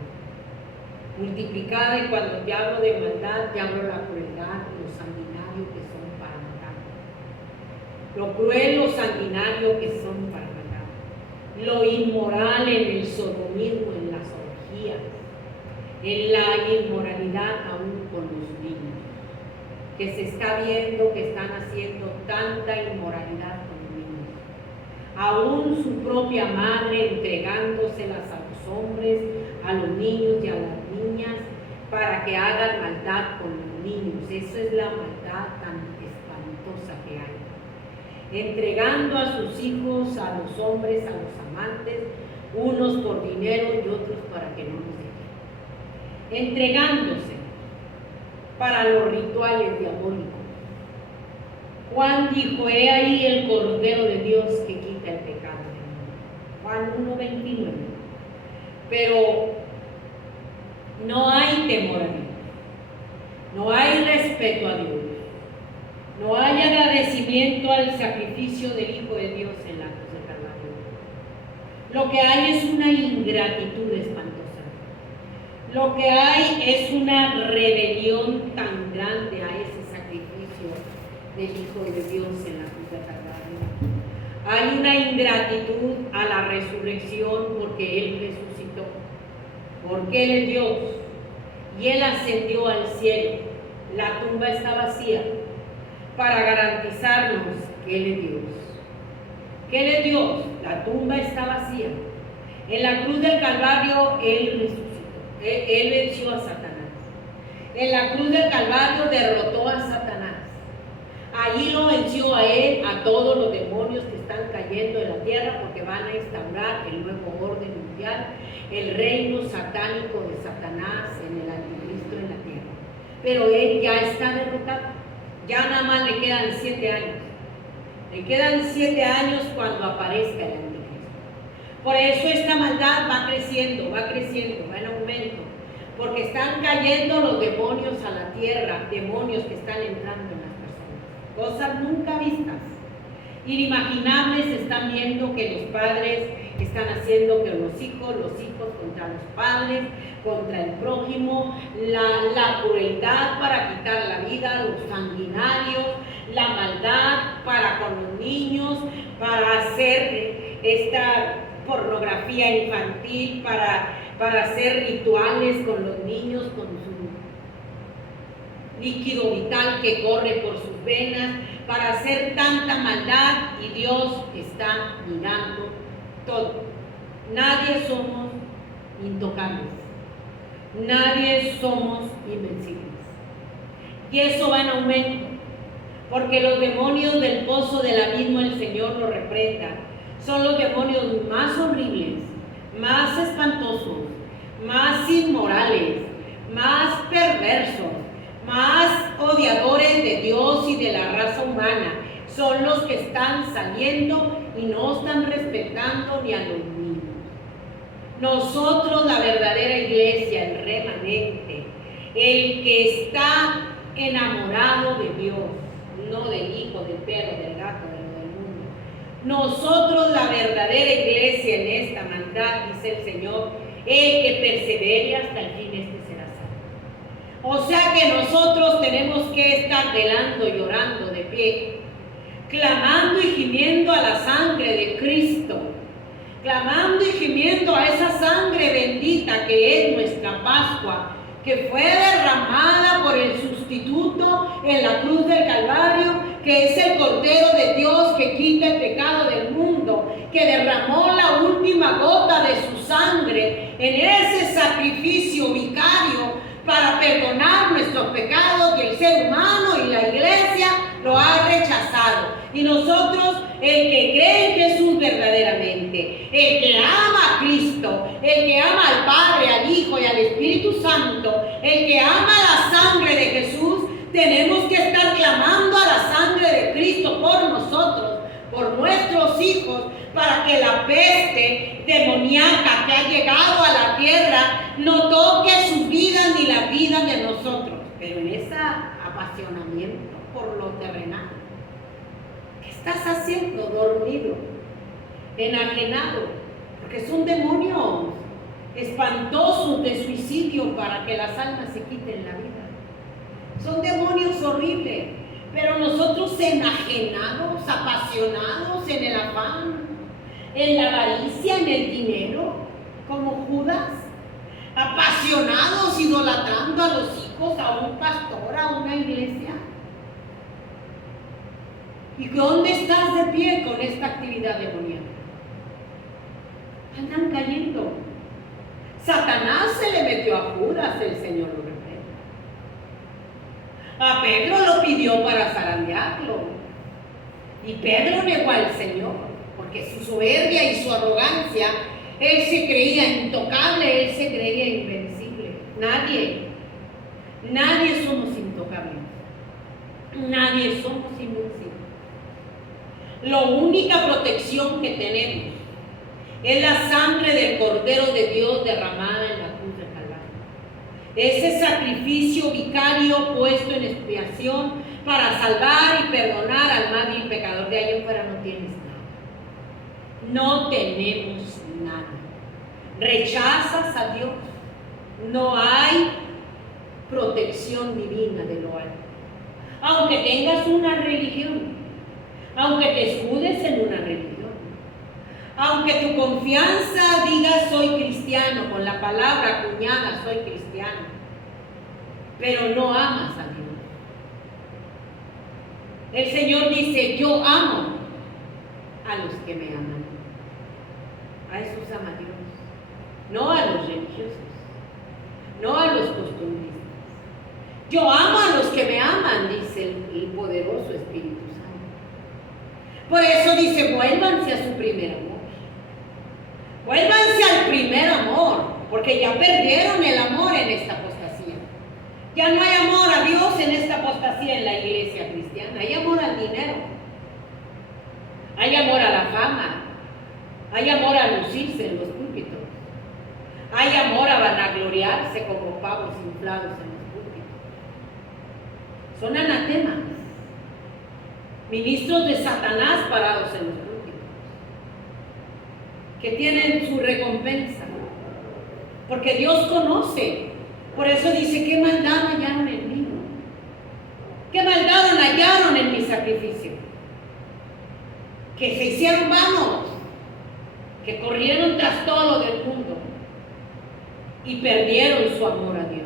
multiplicada. Y cuando te hablo de maldad, te hablo de la crueldad, lo sanguinario que son para matar, lo cruel, lo sanguinario que son para matar, lo inmoral en el sodomismo, en las orgías, en la inmoralidad aún con los niños, que se está viendo que están haciendo tanta inmoralidad con los niños, aún su propia madre entregándoselas a los hombres, a los niños y a las niñas para que hagan maldad con los niños. Esa es la maldad tan espantosa que hay. Entregando a sus hijos, a los hombres, a los amantes, unos por dinero y otros para que no los dejen. Entregándose para los rituales diabólicos. Juan dijo: he ahí el Cordero de Dios que quita el pecado del mundo. Juan 1:29. Pero no hay temor a Dios, no hay respeto a Dios, no hay agradecimiento al sacrificio del Hijo de Dios en la cruz de Calvario. Lo que hay es una ingratitud espantosa. Lo que hay es una rebelión tan grande a ese sacrificio del Hijo de Dios en la cruz de Calvario. Hay una ingratitud a la resurrección, porque Él resucitó, porque Él es Dios y Él ascendió al cielo. La tumba está vacía para garantizarnos que Él es Dios. Que Él es Dios, la tumba está vacía. En la cruz del Calvario Él resucitó, Él venció a Satanás. En la cruz del Calvario derrotó a Satanás. Allí lo venció a Él, a todos los demonios que están cayendo en la tierra, porque van a instaurar el nuevo orden mundial, el reino satánico de Satanás en el anticristo en la tierra. Pero Él ya está derrotado. Ya nada más le quedan 7 años. Le quedan 7 años cuando aparezca el anticristo. Por eso esta maldad va creciendo, va en aumento. Porque están cayendo los demonios a la tierra, demonios que están entrando en las personas. Cosas nunca vistas, inimaginables. Están viendo que los padres están haciendo que los hijos contra los padres, contra el prójimo, la crueldad para quitar la vida, los sanguinarios, la maldad para con los niños, para hacer esta pornografía infantil, para hacer rituales con los niños, con su líquido vital que corre por sus venas, para hacer tanta maldad, y Dios está mirando todo. Nadie somos intocables. intocables. Nadie somos invencibles. Y eso va en aumento, porque los demonios del pozo del abismo el Señor los reprenda. Son los demonios más horribles, más espantosos, más inmorales, más perversos, más odiadores de Dios y de la raza humana. Son los que están saliendo y no están respetando ni a los niños. Nosotros, la verdadera iglesia, el remanente, el que está enamorado de Dios, no del hijo, del perro, del gato, de lo del mundo. Nosotros, la verdadera iglesia en esta maldad, dice el Señor, el que persevere hasta el fin, este será salvo. O sea que nosotros tenemos que estar velando, llorando de pie, clamando y gimiendo a la sangre de Cristo, clamando y gimiendo a esa sangre bendita que es nuestra Pascua, que fue derramada por el sustituto en la cruz del Calvario, que es el Cordero de Dios que quita el pecado del mundo, que derramó la última gota de su sangre en ese sacrificio vicario para perdonar nuestros pecados, y el ser humano y la iglesia lo ha rechazado. Y nosotros, el que cree en Jesús verdaderamente, el que ama a Cristo, el que ama al Padre, al Hijo y al Espíritu Santo, el que ama la sangre de Jesús, tenemos que estar clamando a la sangre de Cristo por nosotros, por nuestros hijos, para que la peste demoníaca que ha llegado a la tierra no toque sus vidas ni la vida de nosotros. Pero en ese apasionamiento por lo terrenal, ¿qué estás haciendo? Dormido, enajenado, porque son demonios espantosos de suicidio para que las almas se quiten la vida. Son demonios horribles, pero nosotros enajenados, apasionados en el afán, en la avaricia, en el dinero, como Judas, apasionados, idolatrando a los hijos, a un pastor, a una iglesia. ¿Y dónde estás de pie con esta actividad demoníaca? Andan cayendo. Satanás se le metió a Judas, el Señor lo reprenda. A Pedro lo pidió para zarandearlo, y Pedro negó al Señor, porque su soberbia y su arrogancia, él se creía intocable, él se creía invencible. Nadie somos intocables, nadie somos invencibles. La única protección que tenemos es la sangre del Cordero de Dios derramada en la cruz del Calvario. Ese sacrificio vicario puesto en expiación para salvar y perdonar al más vil pecador. De ahí en fuera no tienes nada. No tenemos nada. Rechazas a Dios. No hay protección divina de lo alto. Aunque tengas una religión, aunque te escudes en una religión, aunque tu confianza diga soy cristiano, con la palabra acuñada soy cristiano, pero no amas a Dios. El Señor dice, yo amo a los que me aman. A esos ama Dios, no a los religiosos, no a los costumbristas. Yo amo a los que me aman, dice el poderoso Espíritu Santo. Por eso dice, vuélvanse a su primer amor. Vuélvanse al primer amor, porque ya perdieron el amor en esta apostasía. Ya no hay amor a Dios en esta apostasía en la iglesia cristiana. Hay amor al dinero, hay amor a la fama, hay amor a lucirse en los púlpitos, hay amor a vanagloriarse como pavos inflados en los púlpitos. Son anatemas, ministros de Satanás parados en los púlpitos, que tienen su recompensa, porque Dios conoce. Por eso dice, ¿qué maldad hallaron en mí? ¿Qué maldad hallaron en mi sacrificio? Que se hicieron vanos, que corrieron tras todo lo del mundo y perdieron su amor a Dios.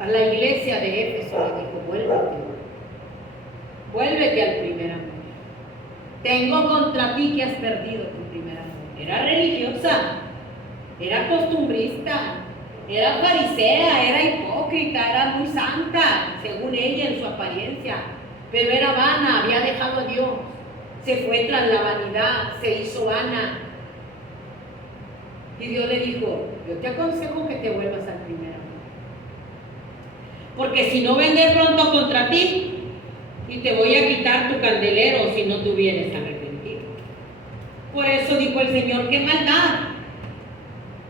A la iglesia de Éfeso le dijo, vuélvete al primer amor. Tengo contra ti que has perdido tu primer amor. Era religiosa, era costumbrista, era farisea, era hipócrita, era muy santa, según ella en su apariencia, pero era vana, había dejado a Dios, se fue tras la vanidad, se hizo vana. Y Dios le dijo, yo te aconsejo que te vuelvas al primer amor, porque si no vendré pronto contra ti y te voy a quitar tu candelero si no te hubieres arrepentido. Por eso dijo el Señor, qué maldad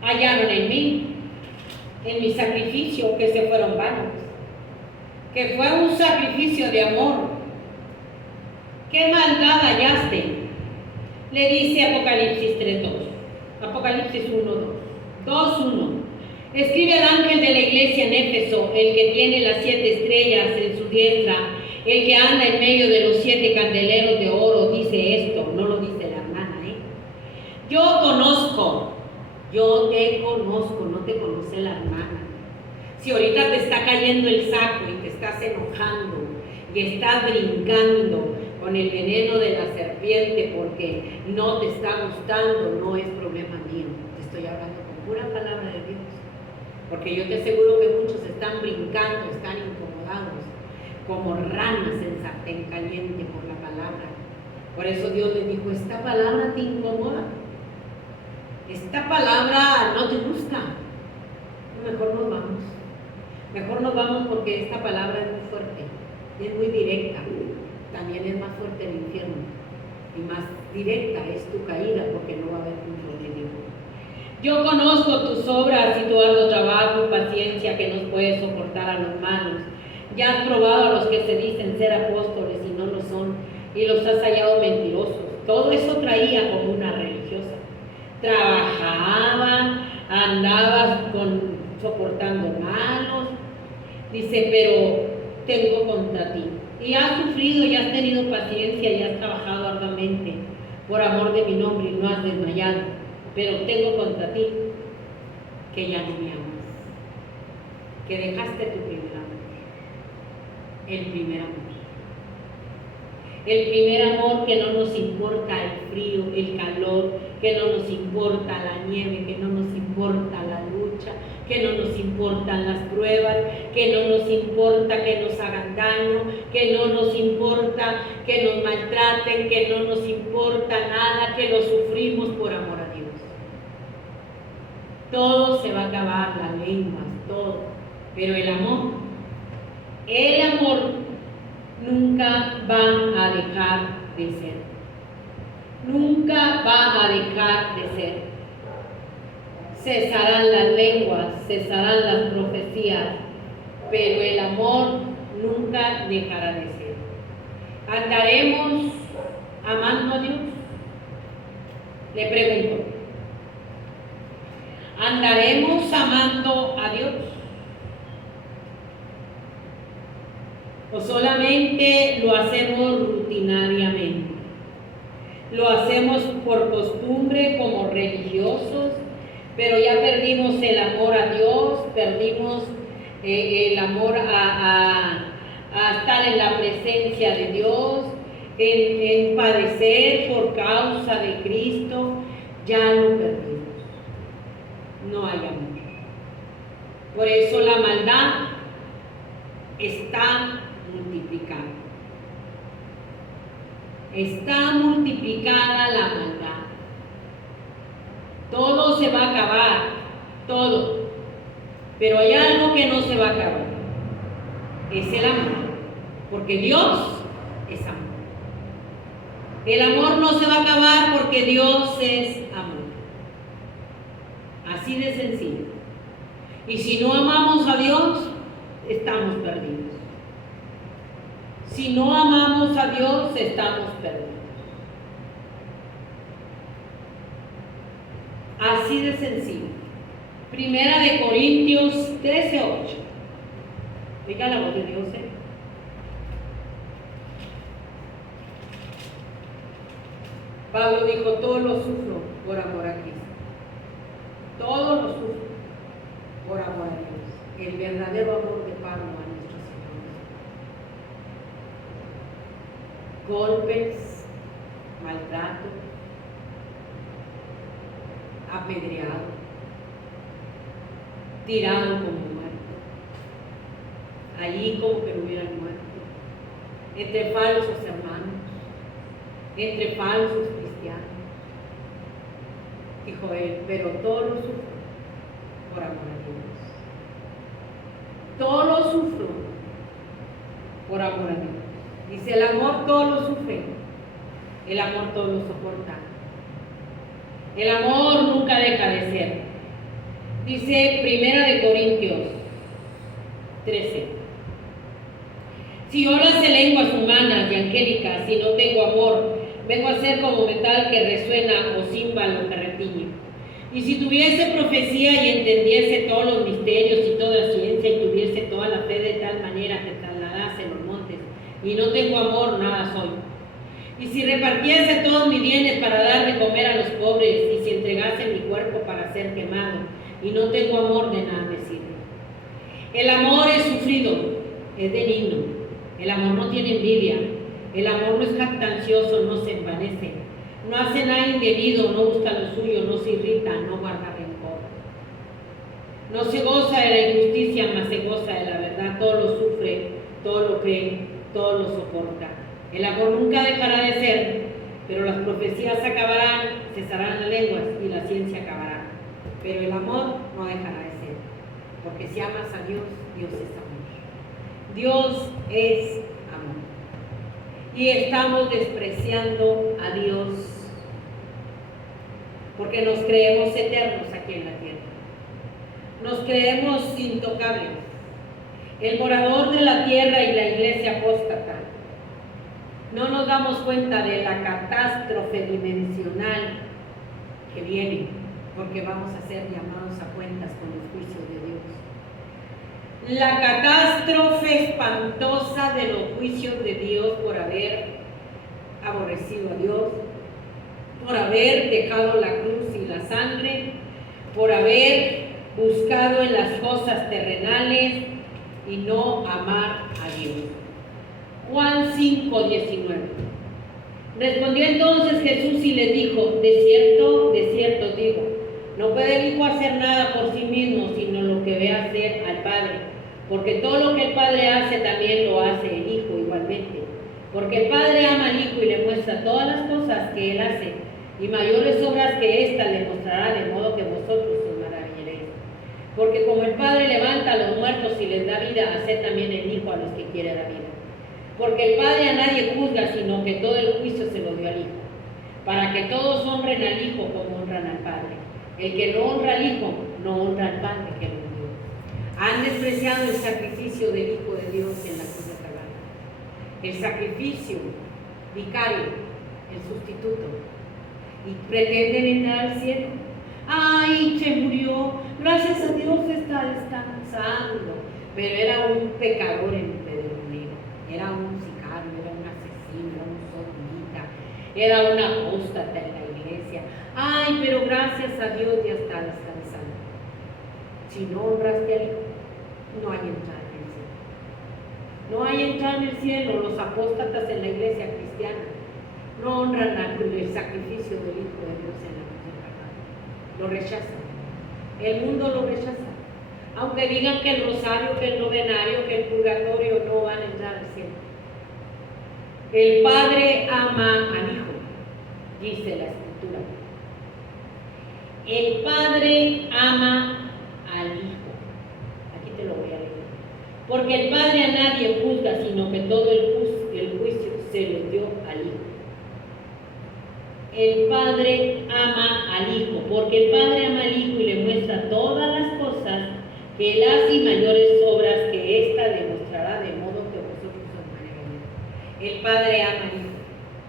hallaron en mí, en mi sacrificio, que se fueron vanos, que fue un sacrificio de amor. ¿Qué maldad hallaste? Le dice Apocalipsis 3:2, Apocalipsis 2:1. Escribe al ángel de la iglesia en Éfeso, el que tiene las 7 estrellas en su diestra, el que anda en medio de los 7 candeleros de oro, dice esto, no lo dice la hermana, yo te conozco, no te conoce la hermana. Si ahorita te está cayendo el saco y te estás enojando y estás brincando con el veneno de la serpiente porque no te está gustando, no es problema mío. Te estoy hablando con pura palabra de Dios. Porque yo te aseguro que muchos están brincando, están incomodados, como ranas en sartén caliente por la palabra. Por eso Dios le dijo, esta palabra te incomoda. Esta palabra no te gusta. Mejor nos vamos. Mejor nos vamos porque esta palabra es muy fuerte, es muy directa. También es más fuerte el infierno. Y más directa es tu caída porque no va a haber un remedio. Yo conozco tus obras y tu arduo trabajo y paciencia que no puedes soportar a los malos. Ya has probado a los que se dicen ser apóstoles y no lo son, y los has hallado mentirosos. Todo eso traía como una religiosa. Trabajaba, andabas soportando malos. Dice, pero tengo contra ti. Y has sufrido y has tenido paciencia y has trabajado arduamente por amor de mi nombre y no has desmayado. Pero tengo contra ti que ya no me amas, que dejaste tu primer amor, el primer amor. El primer amor que no nos importa el frío, el calor, que no nos importa la nieve, que no nos importa la lucha, que no nos importan las pruebas, que no nos importa que nos hagan daño, que no nos importa que nos maltraten, que no nos importa nada, que lo sufrimos por amor a Dios. Todo se va a acabar, las lenguas, todo, pero el amor nunca va a dejar de ser. Nunca va a dejar de ser. Cesarán las lenguas, cesarán las profecías, pero el amor nunca dejará de ser. ¿Andaremos amando a Dios? Le pregunto. ¿Andaremos amando a Dios? ¿O solamente lo hacemos rutinariamente? Lo hacemos por costumbre como religiosos, pero ya perdimos el amor a Dios, perdimos el amor a estar en la presencia de Dios, en padecer por causa de Cristo, ya lo perdimos. No hay amor. Por eso la maldad está multiplicada. Está multiplicada la maldad. Todo se va a acabar, todo. Pero hay algo que no se va a acabar. Es el amor. Porque Dios es amor. El amor no se va a acabar porque Dios es amor. Así de sencillo. Y si no amamos a Dios, estamos perdidos. Si no amamos a Dios, estamos perdidos. Así de sencillo. Primera de Corintios 13:8. Oiga la voz de Dios, Pablo dijo, todo lo sufro por amor a Cristo. Todo lo sufro por amor a Dios. El verdadero amor de Pablo a nuestro Señor. Golpes, maltrato, apedreado, tirado como muerto, allí como que lo hubieran muerto, entre falsos hermanos, entre falsos cristianos. Dijo él, pero todo lo sufro por amor a Dios. Todo lo sufro por amor a Dios. Dice, el amor todo lo sufre, el amor todo lo soporta. El amor nunca deja de ser. Dice 1 Corintios 13. Si yo hablase lenguas humanas y angélicas, si no tengo amor, vengo a ser como metal que resuena o címbalo que retiñe. Y si tuviese profecía y entendiese todos los misterios y toda ciencia y tuviese toda la fe de tal manera que trasladase los montes, y no tengo amor, nada soy. Y si repartiese todos mis bienes para dar de comer a los pobres, y si entregase mi cuerpo para ser quemado, y no tengo amor, de nada me sirve. El amor es sufrido, es benigno. El amor no tiene envidia. El amor no es jactancioso, no se envanece. No hace nada indebido, no busca lo suyo, no se irrita, no guarda rencor. No se goza de la injusticia, mas se goza de la verdad. Todo lo sufre, todo lo cree, todo lo soporta. El amor nunca dejará de ser, pero las profecías acabarán, cesarán las lenguas y la ciencia acabará. Pero el amor no dejará de ser, porque si amas a Dios, Dios es amor. Dios es amor. Y estamos despreciando a Dios porque nos creemos eternos aquí en la tierra. Nos creemos intocables. El morador de la tierra y la iglesia apóstata. No nos damos cuenta de la catástrofe dimensional que viene, porque vamos a ser llamados a cuentas con los juicios de Dios. La catástrofe espantosa de los juicios de Dios por haber aborrecido a Dios, por haber dejado la cruz y la sangre, por haber buscado en las cosas terrenales y no amar a Dios. Juan 5:19. Respondió entonces Jesús y les dijo, de cierto digo, no puede el Hijo hacer nada por sí mismo, sino lo que ve hacer al Padre, porque todo lo que el Padre hace también lo hace el Hijo igualmente. Porque el Padre ama al Hijo y le muestra todas las cosas que Él hace, y mayores obras que ésta le mostrará, de modo que vosotros os maravillaréis. Porque como el Padre levanta a los muertos y les da vida, hace también el Hijo a los que quiere dar vida. Porque el Padre a nadie juzga, sino que todo el juicio se lo dio al Hijo, para que todos honren al Hijo como honran al Padre. El que no honra al Hijo, no honra al Padre que lo envió. Han despreciado el sacrificio del Hijo de Dios en la cruz de Calvario. El sacrificio vicario, el sustituto. Y pretenden entrar al cielo. ¡Ay, se murió! Gracias a Dios está descansando. Pero era un pecador en empedernido. Era un sicario, era un asesino, era un sodomita, era un apóstata en la iglesia. ¡Ay, pero gracias a Dios ya está descansando! Si no honraste al Hijo, no hay entrada en el cielo. No hay entrada en el cielo. Los apóstatas en la iglesia cristiana no honran el sacrificio del Hijo de Dios en la cruz del Calvario. Lo rechazan. El mundo lo rechaza. Aunque digan que el rosario, que el novenario, que el purgatorio, no van a entrar al cielo. El Padre ama al Hijo, dice la Escritura. El Padre ama al Hijo. Aquí te lo voy a leer. Porque el Padre a nadie juzga, sino que todo el juicio se lo dio al Hijo. El Padre ama al Hijo, porque el Padre ama al Hijo y le muestra todas las cosas que Él hace y mayores obras que ésta demostrará, de modo que vosotros os maravillaréis. El Padre ama al Hijo,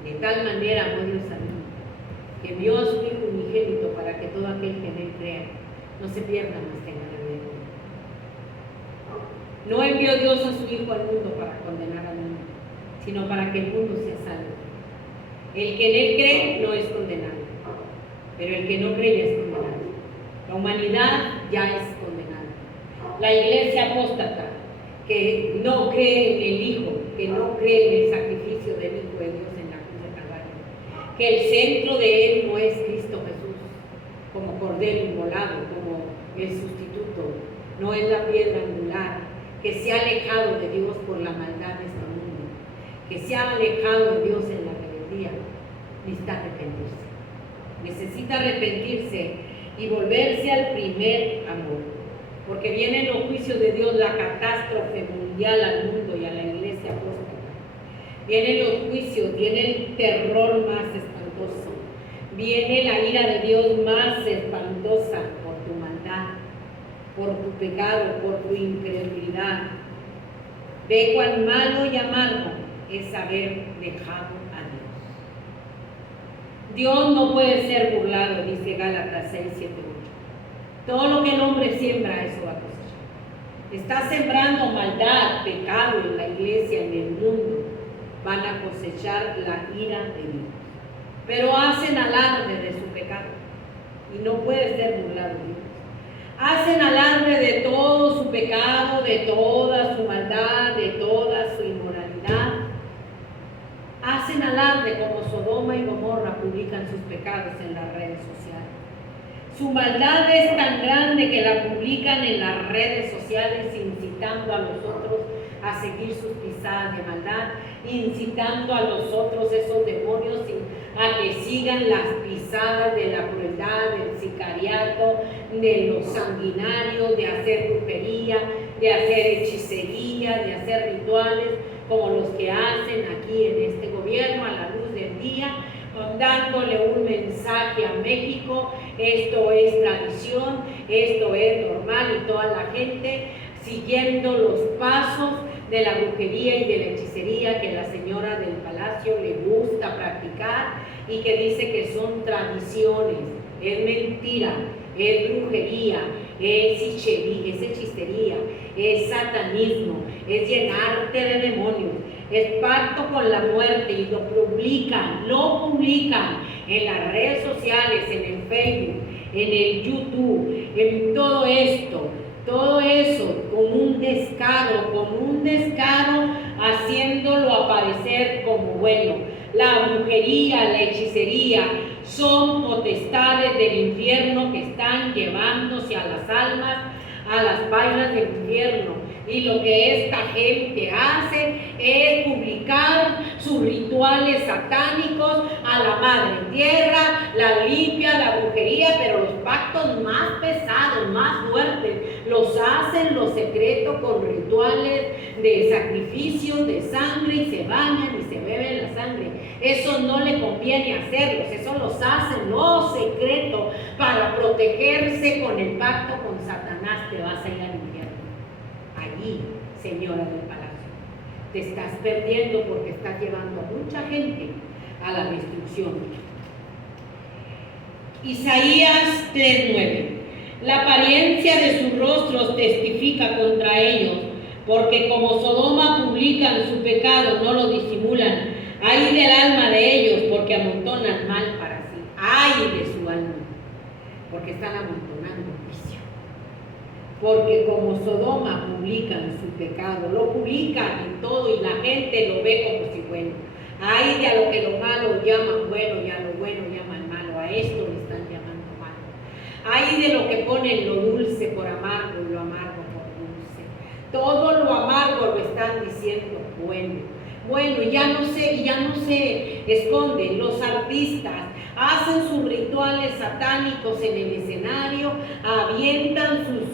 de tal manera amó Dios al mundo, que envió a su Hijo unigénito para que todo aquel que en Él crea no se pierda, mas tenga la vida eterna. No envió Dios a su Hijo al mundo para condenar al mundo, sino para que el mundo sea salvo. El que en Él cree no es condenado, pero el que no cree ya es condenado. La humanidad ya es condenada. La iglesia apóstata, que no cree en el Hijo, que no cree en el sacrificio del Hijo de Dios en la cruz de Calvario, que el centro de Él no es Cristo Jesús, como Cordero inmolado, como el sustituto, no es la piedra angular, que se ha alejado de Dios por la maldad de este mundo, que se ha alejado de Dios en la rebeldía, necesita arrepentirse. Necesita arrepentirse y volverse al primer amor, porque vienen los juicios de Dios, la catástrofe mundial al mundo y a la iglesia apóstata. Vienen los juicios, viene el terror más espantoso, viene la ira de Dios más espantosa por tu maldad, por tu pecado, por tu incredulidad. Ve cuán malo y amargo es haber dejado a Dios. Dios no puede ser burlado, dice Gálatas 6, 7, 8. Todo lo que el hombre siembra, eso va a cosechar. Está sembrando maldad, pecado en la iglesia, en el mundo, van a cosechar la ira de Dios. Pero hacen alarde de su pecado y no puede ser burlado Dios. Hacen alarde de todo su pecado, de toda su maldad, de toda su inmoralidad. Hacen alarde como Sodoma y Gomorra publican sus pecados en las redes sociales. Su maldad es tan grande que la publican en las redes sociales, incitando a los otros a seguir sus pisadas de maldad, incitando a los otros, esos demonios, a que sigan las pisadas de la crueldad, del sicariato, de los sanguinarios, de hacer brujería, de hacer hechicería, de hacer rituales como los que hacen aquí en este gobierno a la luz del día, dándole un mensaje a México: esto es tradición, esto es normal, y toda la gente siguiendo los pasos de la brujería y de la hechicería que la señora del palacio le gusta practicar y que dice que son tradiciones. Es mentira, es brujería, es hechicería, es satanismo, es llenarte de demonios, es pacto con la muerte, y lo publican en las redes sociales, en el Facebook, en el YouTube, en todo esto. Todo eso con un descaro, haciéndolo aparecer como bueno. La brujería, la hechicería son potestades del infierno que están llevándose a las almas a las bailas del infierno. Y lo que esta gente hace es publicar sus rituales satánicos a la madre tierra, la limpia, la brujería, pero los pactos más pesados, más fuertes, los hacen los secretos con rituales de sacrificios de sangre, y se bañan y se beben la sangre. Eso no le conviene hacerlos, eso los hacen los secretos para protegerse con el pacto con Satanás. Te vas a ir al infierno. Allí, señora del palacio, te estás perdiendo, porque estás llevando a mucha gente a la destrucción. Isaías 3:9. La apariencia de sus rostros testifica contra ellos, porque como Sodoma publican su pecado, no lo disimulan. Ay del alma de ellos, porque amontonan mal para sí. Ay de su alma, porque están amontonando juicio. Porque como Sodoma publican su pecado, lo publican en todo y la gente lo ve como si bueno. Ay de a lo que lo malo llaman bueno y a lo bueno llaman malo. A esto le están llamando malo. Ay de lo que ponen lo dulce por amargo y lo amargo por dulce. Todo lo amargo lo están diciendo bueno. Bueno, y ya no se esconden. Los artistas hacen sus rituales satánicos en el escenario, avientan sus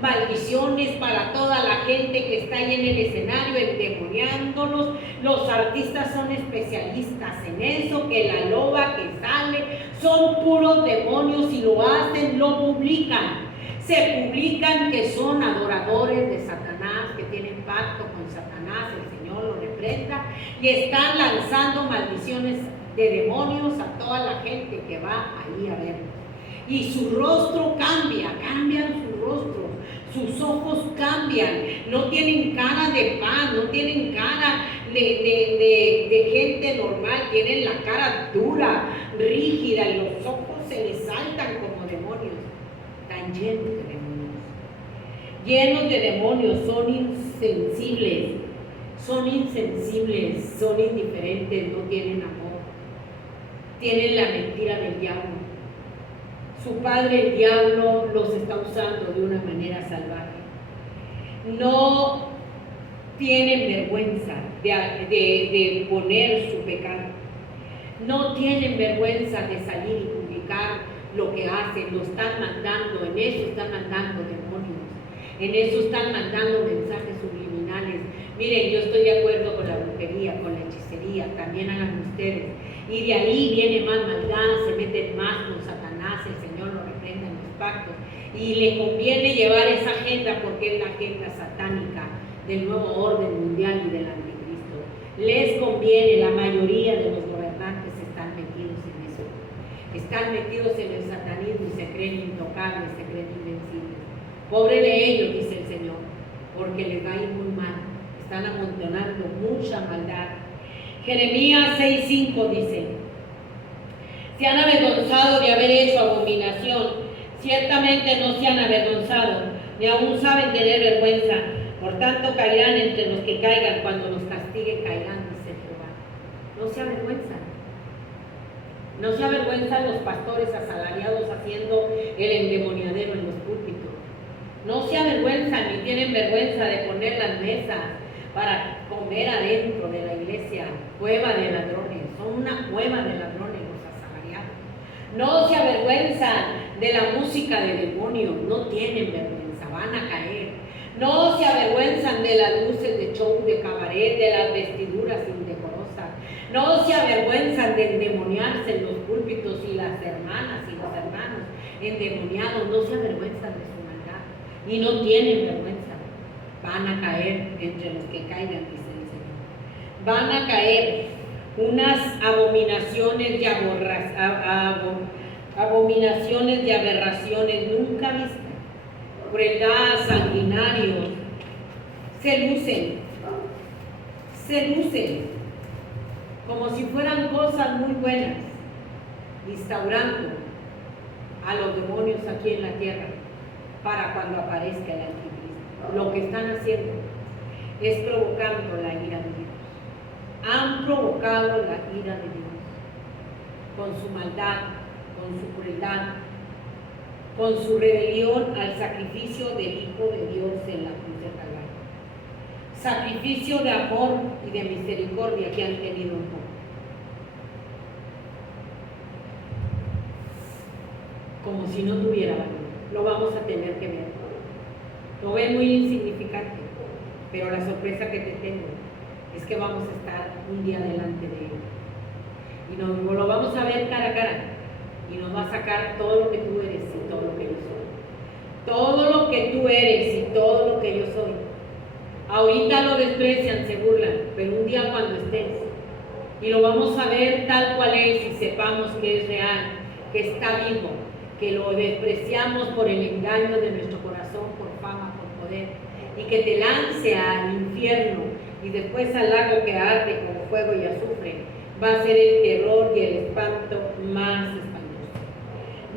maldiciones para toda la gente que está ahí en el escenario, endemoniándolos. Los artistas son especialistas en eso, que la loba que sale son puros demonios, y lo hacen, lo publican. Se publican que son adoradores de Satanás, que tienen pacto con Satanás, el Señor lo reprenda, y están lanzando maldiciones de demonios a toda la gente que va ahí a verlos. Y su rostro cambian su rostro, sus ojos cambian, no tienen cara de pan, no tienen cara de gente normal, tienen la cara dura, rígida, y los ojos se les saltan como demonios. Están llenos de demonios, son insensibles, son indiferentes, no tienen amor, tienen la mentira del diablo, Su padre, el diablo, los está usando de una manera salvaje. No tienen vergüenza de poner su pecado. No tienen vergüenza de salir y publicar lo que hacen. Lo están mandando, en eso están mandando demonios. En eso están mandando mensajes subliminales. Miren, yo estoy de acuerdo con la brujería, con la hechicería, también hagan ustedes. Y de ahí viene más maldad, se meten más con Satanás, el Señor lo reprende en los pactos. Y le conviene llevar esa agenda porque es la agenda satánica del nuevo orden mundial y del anticristo. Les conviene, la mayoría de los gobernantes están metidos en eso. Están metidos en el satanismo y se creen intocables, se creen invencibles. Pobre de ellos, dice el Señor, porque les va a ir muy mal. Están amontonando mucha maldad. Jeremías 6:5 dice: se han avergonzado de haber hecho abominación, ciertamente no se han avergonzado, ni aún saben tener vergüenza, por tanto caerán entre los que caigan, cuando los castigue caerán, dice Jehová. No se avergüenzan. No se avergüenzan los pastores asalariados haciendo el endemoniadero en los púlpitos. No se avergüenzan ni tienen vergüenza de poner las mesas para comer adentro de la iglesia. Cueva de ladrones, son una cueva de ladrones los asalariados. No se avergüenzan de la música de demonios, no tienen vergüenza, van a caer. No se avergüenzan de las luces de show, de cabaret, de las vestiduras indecorosas. No se avergüenzan de endemoniarse en los púlpitos y las hermanas y los hermanos endemoniados, no se avergüenzan de su maldad y no tienen vergüenza. Van a caer entre los que caigan, dice el Señor. Van a caer unas abominaciones de aberraciones nunca vistas. Crueldad, sanguinarios, se lucen como si fueran cosas muy buenas, instaurando a los demonios aquí en la tierra para cuando aparezca el anticristo. Lo que están haciendo es provocando la ira de Dios. Han provocado la ira de Dios con su maldad, con su crueldad, con su rebelión al sacrificio del Hijo de Dios en la cruz del Calvario. Sacrificio de amor y de misericordia que han tenido un poco. Como si no tuviera valor. Lo vamos a tener que ver. Lo ven muy insignificante, pero la sorpresa que te tengo es que vamos a estar un día delante de Él. Y nos lo vamos a ver cara a cara. Y nos va a sacar todo lo que tú eres y todo lo que yo soy. Todo lo que tú eres y todo lo que yo soy. Ahorita lo desprecian, se burlan, pero un día cuando estés y lo vamos a ver tal cual es y sepamos que es real, que está vivo, que lo despreciamos por el engaño de nuestro corazón, por fama, por poder, y que te lance al infierno y después al lago que arde con fuego y azufre, va a ser el terror y el espanto más espantoso.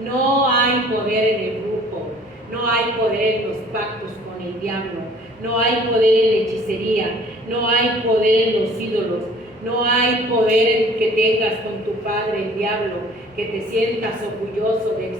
No hay poder en el grupo, no hay poder en los pactos con el diablo, no hay poder en la hechicería, no hay poder en los ídolos, no hay poder en que tengas con tu padre el diablo, que te sientas orgulloso de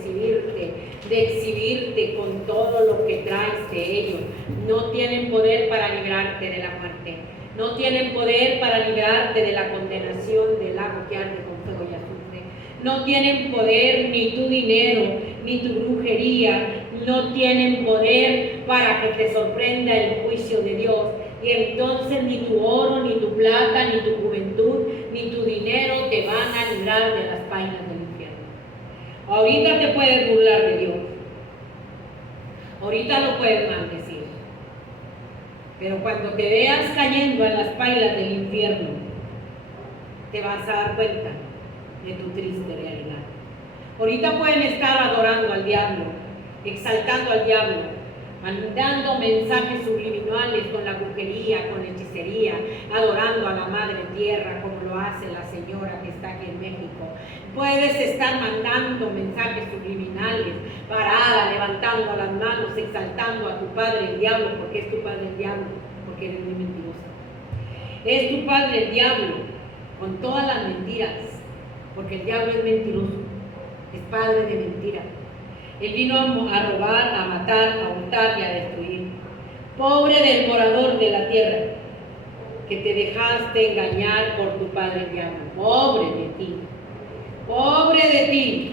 exhibirte con todo lo que traes de ellos. No tienen poder para librarte de la muerte, no tienen poder para librarte de la condenación del lago que arde con fuego y azufre. No tienen poder ni tu dinero, ni tu brujería, no tienen poder para que te sorprenda el juicio de Dios. Y entonces ni tu oro, ni tu plata, ni tu juventud, ni tu dinero te van a librar de las painas del infierno. Ahorita te puedes burlar de Dios. Ahorita lo puedes maldecir. Pero cuando te veas cayendo en las pailas del infierno, te vas a dar cuenta de tu triste realidad. Ahorita pueden estar adorando al diablo, exaltando al diablo, mandando mensajes subliminales con la brujería, con la hechicería, adorando a la madre tierra como lo hace la señora que está aquí en México. Puedes estar mandando mensajes subliminales, parada, levantando las manos, exaltando a tu padre el diablo, porque es tu padre el diablo, porque eres muy mentirosa. Es tu padre el diablo, con todas las mentiras, porque el diablo es mentiroso, es padre de mentiras. Él vino a robar, a matar, a hurtar y a destruir. Pobre del morador de la tierra, que te dejaste engañar por tu padre el diablo. Pobre de ti,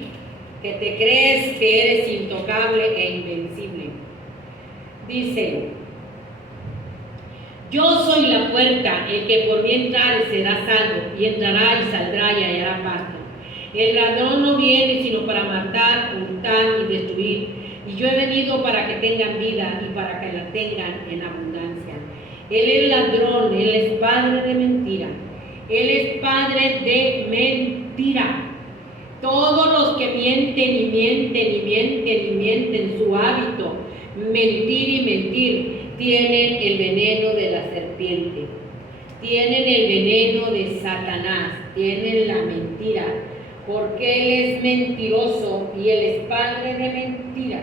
que te crees que eres intocable e invencible. Dice: yo soy la puerta, el que por mí entrare será salvo, y entrará y saldrá y hallará pasto. El ladrón no viene sino para matar, hurtar y destruir, y yo he venido para que tengan vida y para que la tengan en abundancia. Él es ladrón, él es padre de mentira. Él es padre de mentira. Todos los que mienten y mienten y mienten y mienten, su hábito, mentir y mentir, tienen el veneno de la serpiente, tienen el veneno de Satanás, tienen la mentira, porque él es mentiroso y él es padre de mentira.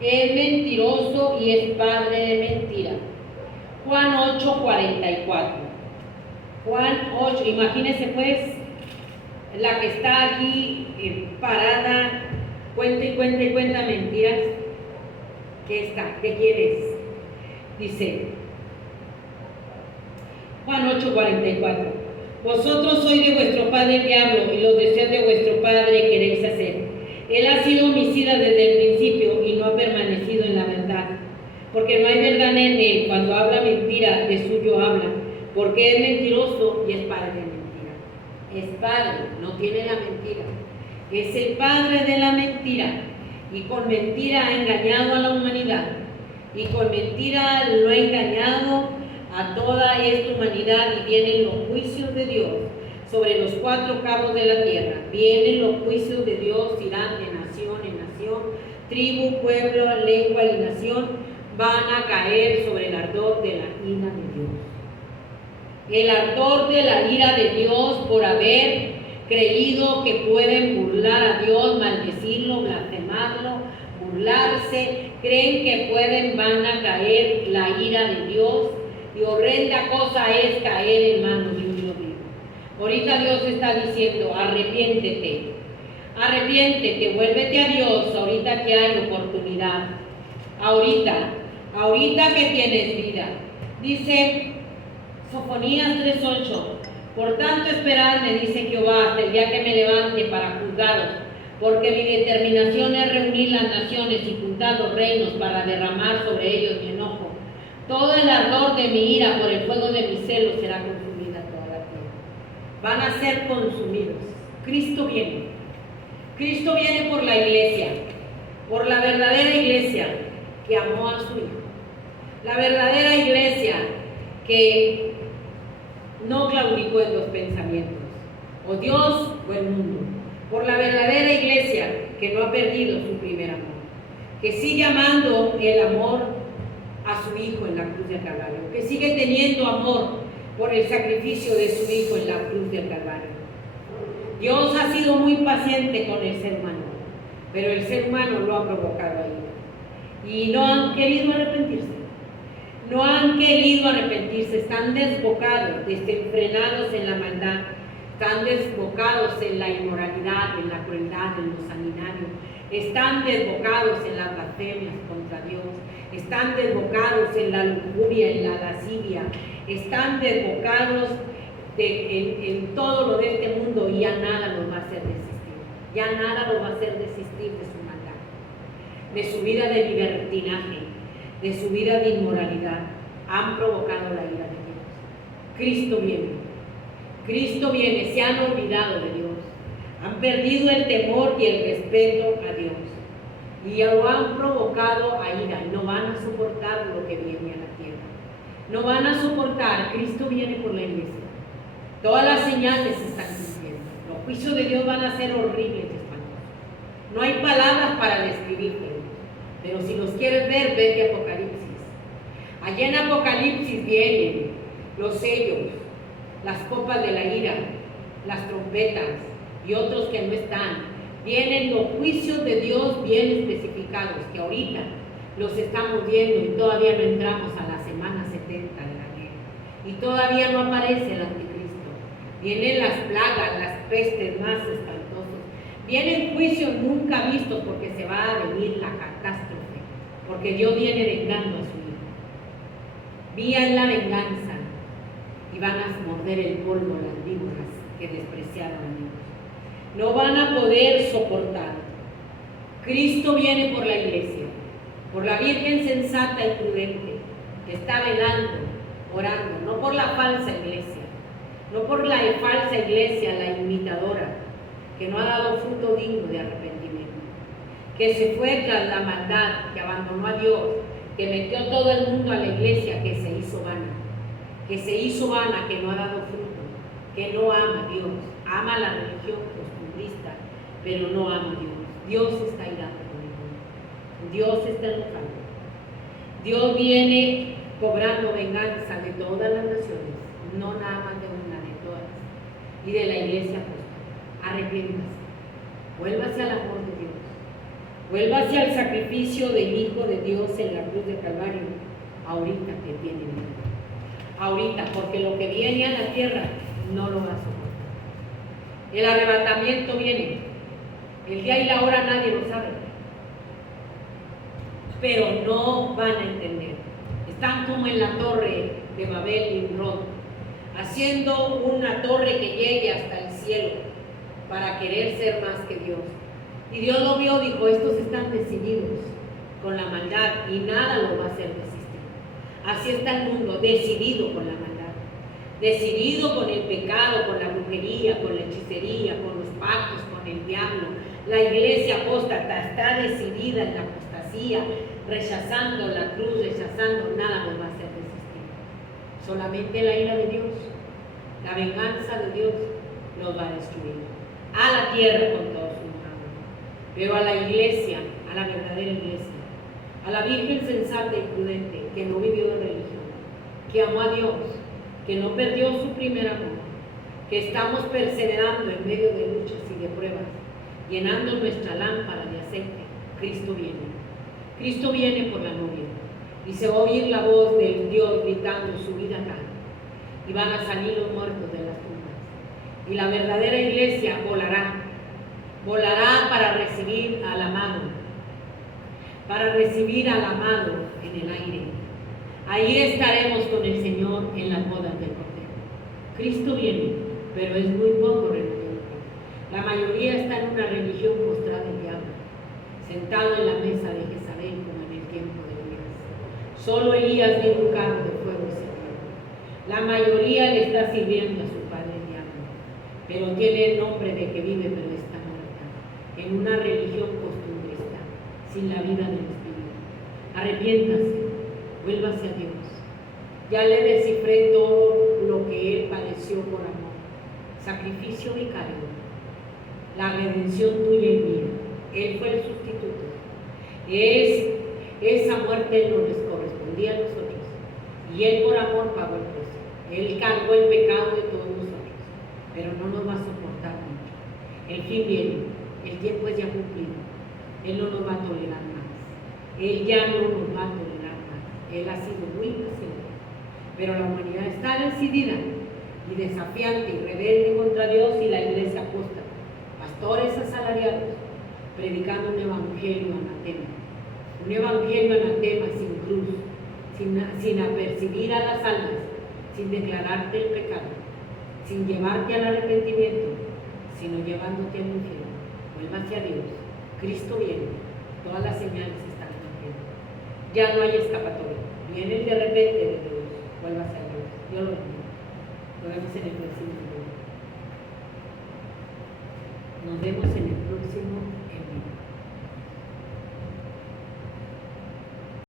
Es mentiroso y es padre de mentira. Juan 8:44. Juan 8, imagínense pues, la que está aquí parada, cuenta y cuenta y cuenta mentiras. ¿Qué está? ¿Qué quieres? Dice Juan 8:44: vosotros sois de vuestro padre el diablo, y los deseos de vuestro padre queréis hacer. Él ha sido homicida desde el principio y no ha permanecido en la verdad, porque no hay verdad en él. Cuando habla mentira, de suyo habla, porque es mentiroso y es padre de mentira. Es padre, no tiene la mentira. Es el padre de la mentira, y con mentira ha engañado a la humanidad, y con mentira lo ha engañado a toda esta humanidad, y vienen los juicios de Dios sobre los cuatro cabos de la tierra. Vienen los juicios de Dios, irán de nación en nación, tribu, pueblo, lengua y nación, van a caer sobre el ardor de la ira de Dios. El ardor de la ira de Dios por haber creído que pueden burlar a Dios, maldecirlo, blasfemarlo, burlarse, creen que pueden, van a caer la ira de Dios, y horrenda cosa es caer en manos de un Dios vivo. Ahorita Dios está diciendo: arrepiéntete, arrepiéntete, vuélvete a Dios, ahorita que hay oportunidad, ahorita que tienes vida. Dice Sofonías 3:8: por tanto esperadme, dice Jehová, hasta el día que me levante para juzgaros, porque mi determinación es reunir las naciones y juntar los reinos para derramar sobre ellos mi enojo. Todo el ardor de mi ira por el fuego de mi celo será consumida toda la tierra. Van a ser consumidos. Cristo viene por la iglesia, por la verdadera iglesia que amó a su Hijo, la verdadera iglesia que no claudicó en los pensamientos, o Dios o el mundo, por la verdadera iglesia que no ha perdido su primer amor, que sigue amando el amor a su Hijo en la cruz del Calvario, que sigue teniendo amor por el sacrificio de su Hijo en la cruz del Calvario. Dios ha sido muy paciente con el ser humano, pero el ser humano lo ha provocado a ira, y no han querido arrepentirse. No han querido arrepentirse, están desbocados, desenfrenados en la maldad, están desbocados en la inmoralidad, en la crueldad, en lo sanguinario, están desbocados en las blasfemias contra Dios, están desbocados en la lujuria, en la lascivia, están desbocados en todo lo de este mundo, y ya nada los va a hacer desistir, ya nada los va a hacer desistir de su maldad, de su vida de libertinaje, de su vida de inmoralidad. Han provocado la ira de Dios. Cristo viene, se han olvidado de Dios, han perdido el temor y el respeto a Dios, y lo han provocado a ira, y no van a soportar lo que viene a la tierra, no van a soportar. Cristo viene por la iglesia, todas las señales se están cumpliendo, los juicios de Dios van a ser horribles y espantosos, no hay palabras para describirlo. Pero si los quieres ver, vete a Apocalipsis. Allá en Apocalipsis vienen los sellos, las copas de la ira, las trompetas y otros que no están. Vienen los juicios de Dios bien especificados, que ahorita los estamos viendo, y todavía no entramos a la semana 70 de la guerra. Y todavía no aparece el anticristo. Vienen las plagas, las pestes más espantosas. Vienen juicios nunca vistos porque se va a venir la catástrofe, porque Dios viene vengando a su hijo. Vía es la venganza y van a morder el polvo las víboras que despreciaron a Dios. No van a poder soportar. Cristo viene por la iglesia, por la Virgen sensata y prudente, que está velando, orando, no por la falsa iglesia, no por la falsa iglesia, la imitadora, que no ha dado fruto digno de arrepentimiento, que se fue tras la maldad, que abandonó a Dios, que metió todo el mundo a la iglesia, que se hizo vana, que no ha dado fruto, que no ama a Dios, ama la religión costumbrista, pero no ama a Dios. Dios está airado con el mundo, Dios está enojado. Dios viene cobrando venganza de todas las naciones, no nada más de una, de todas, y de la iglesia apóstol. Arrepiéntase, vuélvase al amor de Dios, vuélvase al sacrificio del Hijo de Dios en la cruz de Calvario, ahorita que tiene vida, ahorita, porque lo que viene a la tierra no lo va a soportar. El arrebatamiento viene, el día y la hora nadie lo sabe, pero no van a entender. Están como en la torre de Babel y Nimrod, haciendo una torre que llegue hasta el cielo para querer ser más que Dios. Y Dios lo vio, dijo, estos están decididos con la maldad y nada lo va a hacer desistir. Así está el mundo, decidido con la maldad, decidido con el pecado, con la brujería, con la hechicería, con los pactos, con el diablo. La iglesia apóstata está decidida en la apostasía, rechazando la cruz, rechazando, nada nos va a hacer desistir. Solamente la ira de Dios, la venganza de Dios nos va a destruir. A la tierra con todo su mano, pero a la iglesia, a la verdadera iglesia, a la Virgen sensata y prudente, que no vivió de religión, que amó a Dios, que no perdió su primer amor, que estamos perseverando en medio de luchas y de pruebas, llenando nuestra lámpara de aceite. Cristo viene. Cristo viene por la novia y se va a oír la voz del Dios gritando su vida acá, y van a salir los muertos de las tumbas, y la verdadera iglesia volará para recibir al amado, en el aire. Ahí estaremos con el Señor en las bodas del Cordero. Cristo viene, pero es muy poco religioso. La mayoría está en una religión postrada al diablo, sentado en la mesa de Jezabel como en el tiempo de Elías. Solo Elías vino un carro de fuego y se fue. La mayoría le está sirviendo a su padre el diablo, pero tiene el nombre de que vive pero está muerta, en una religión costumbrista, sin la vida del Espíritu. Arrepiéntase, vuélvase a Dios. Ya le descifré todo lo que Él padeció por amor, sacrificio vicario, la redención tuya y mía. Él fue el sustituto. Esa muerte no les correspondía a nosotros, y Él por amor pagó el precio. Él cargó el pecado de todos nosotros, pero no nos va a soportar mucho. El fin viene, el tiempo es ya cumplido. Él no nos va a tolerar más. Él ya no nos va a tolerar más. Él ha sido muy paciente, pero la humanidad está decidida y desafiante y rebelde contra Dios y la iglesia apóstata. Pastores asalariados predicando un evangelio anatema sin cruz, sin apercibir a las almas, sin declararte el pecado, sin llevarte al arrepentimiento, sino llevándote al infierno. Vuélvase a Dios. Cristo viene, todas las señales están cumpliendo. Ya no hay escapatoria. Viene de repente de Dios. Vuélvase a Dios. Dios lo bendiga. Nos vemos en el próximo video. Nos vemos en el próximo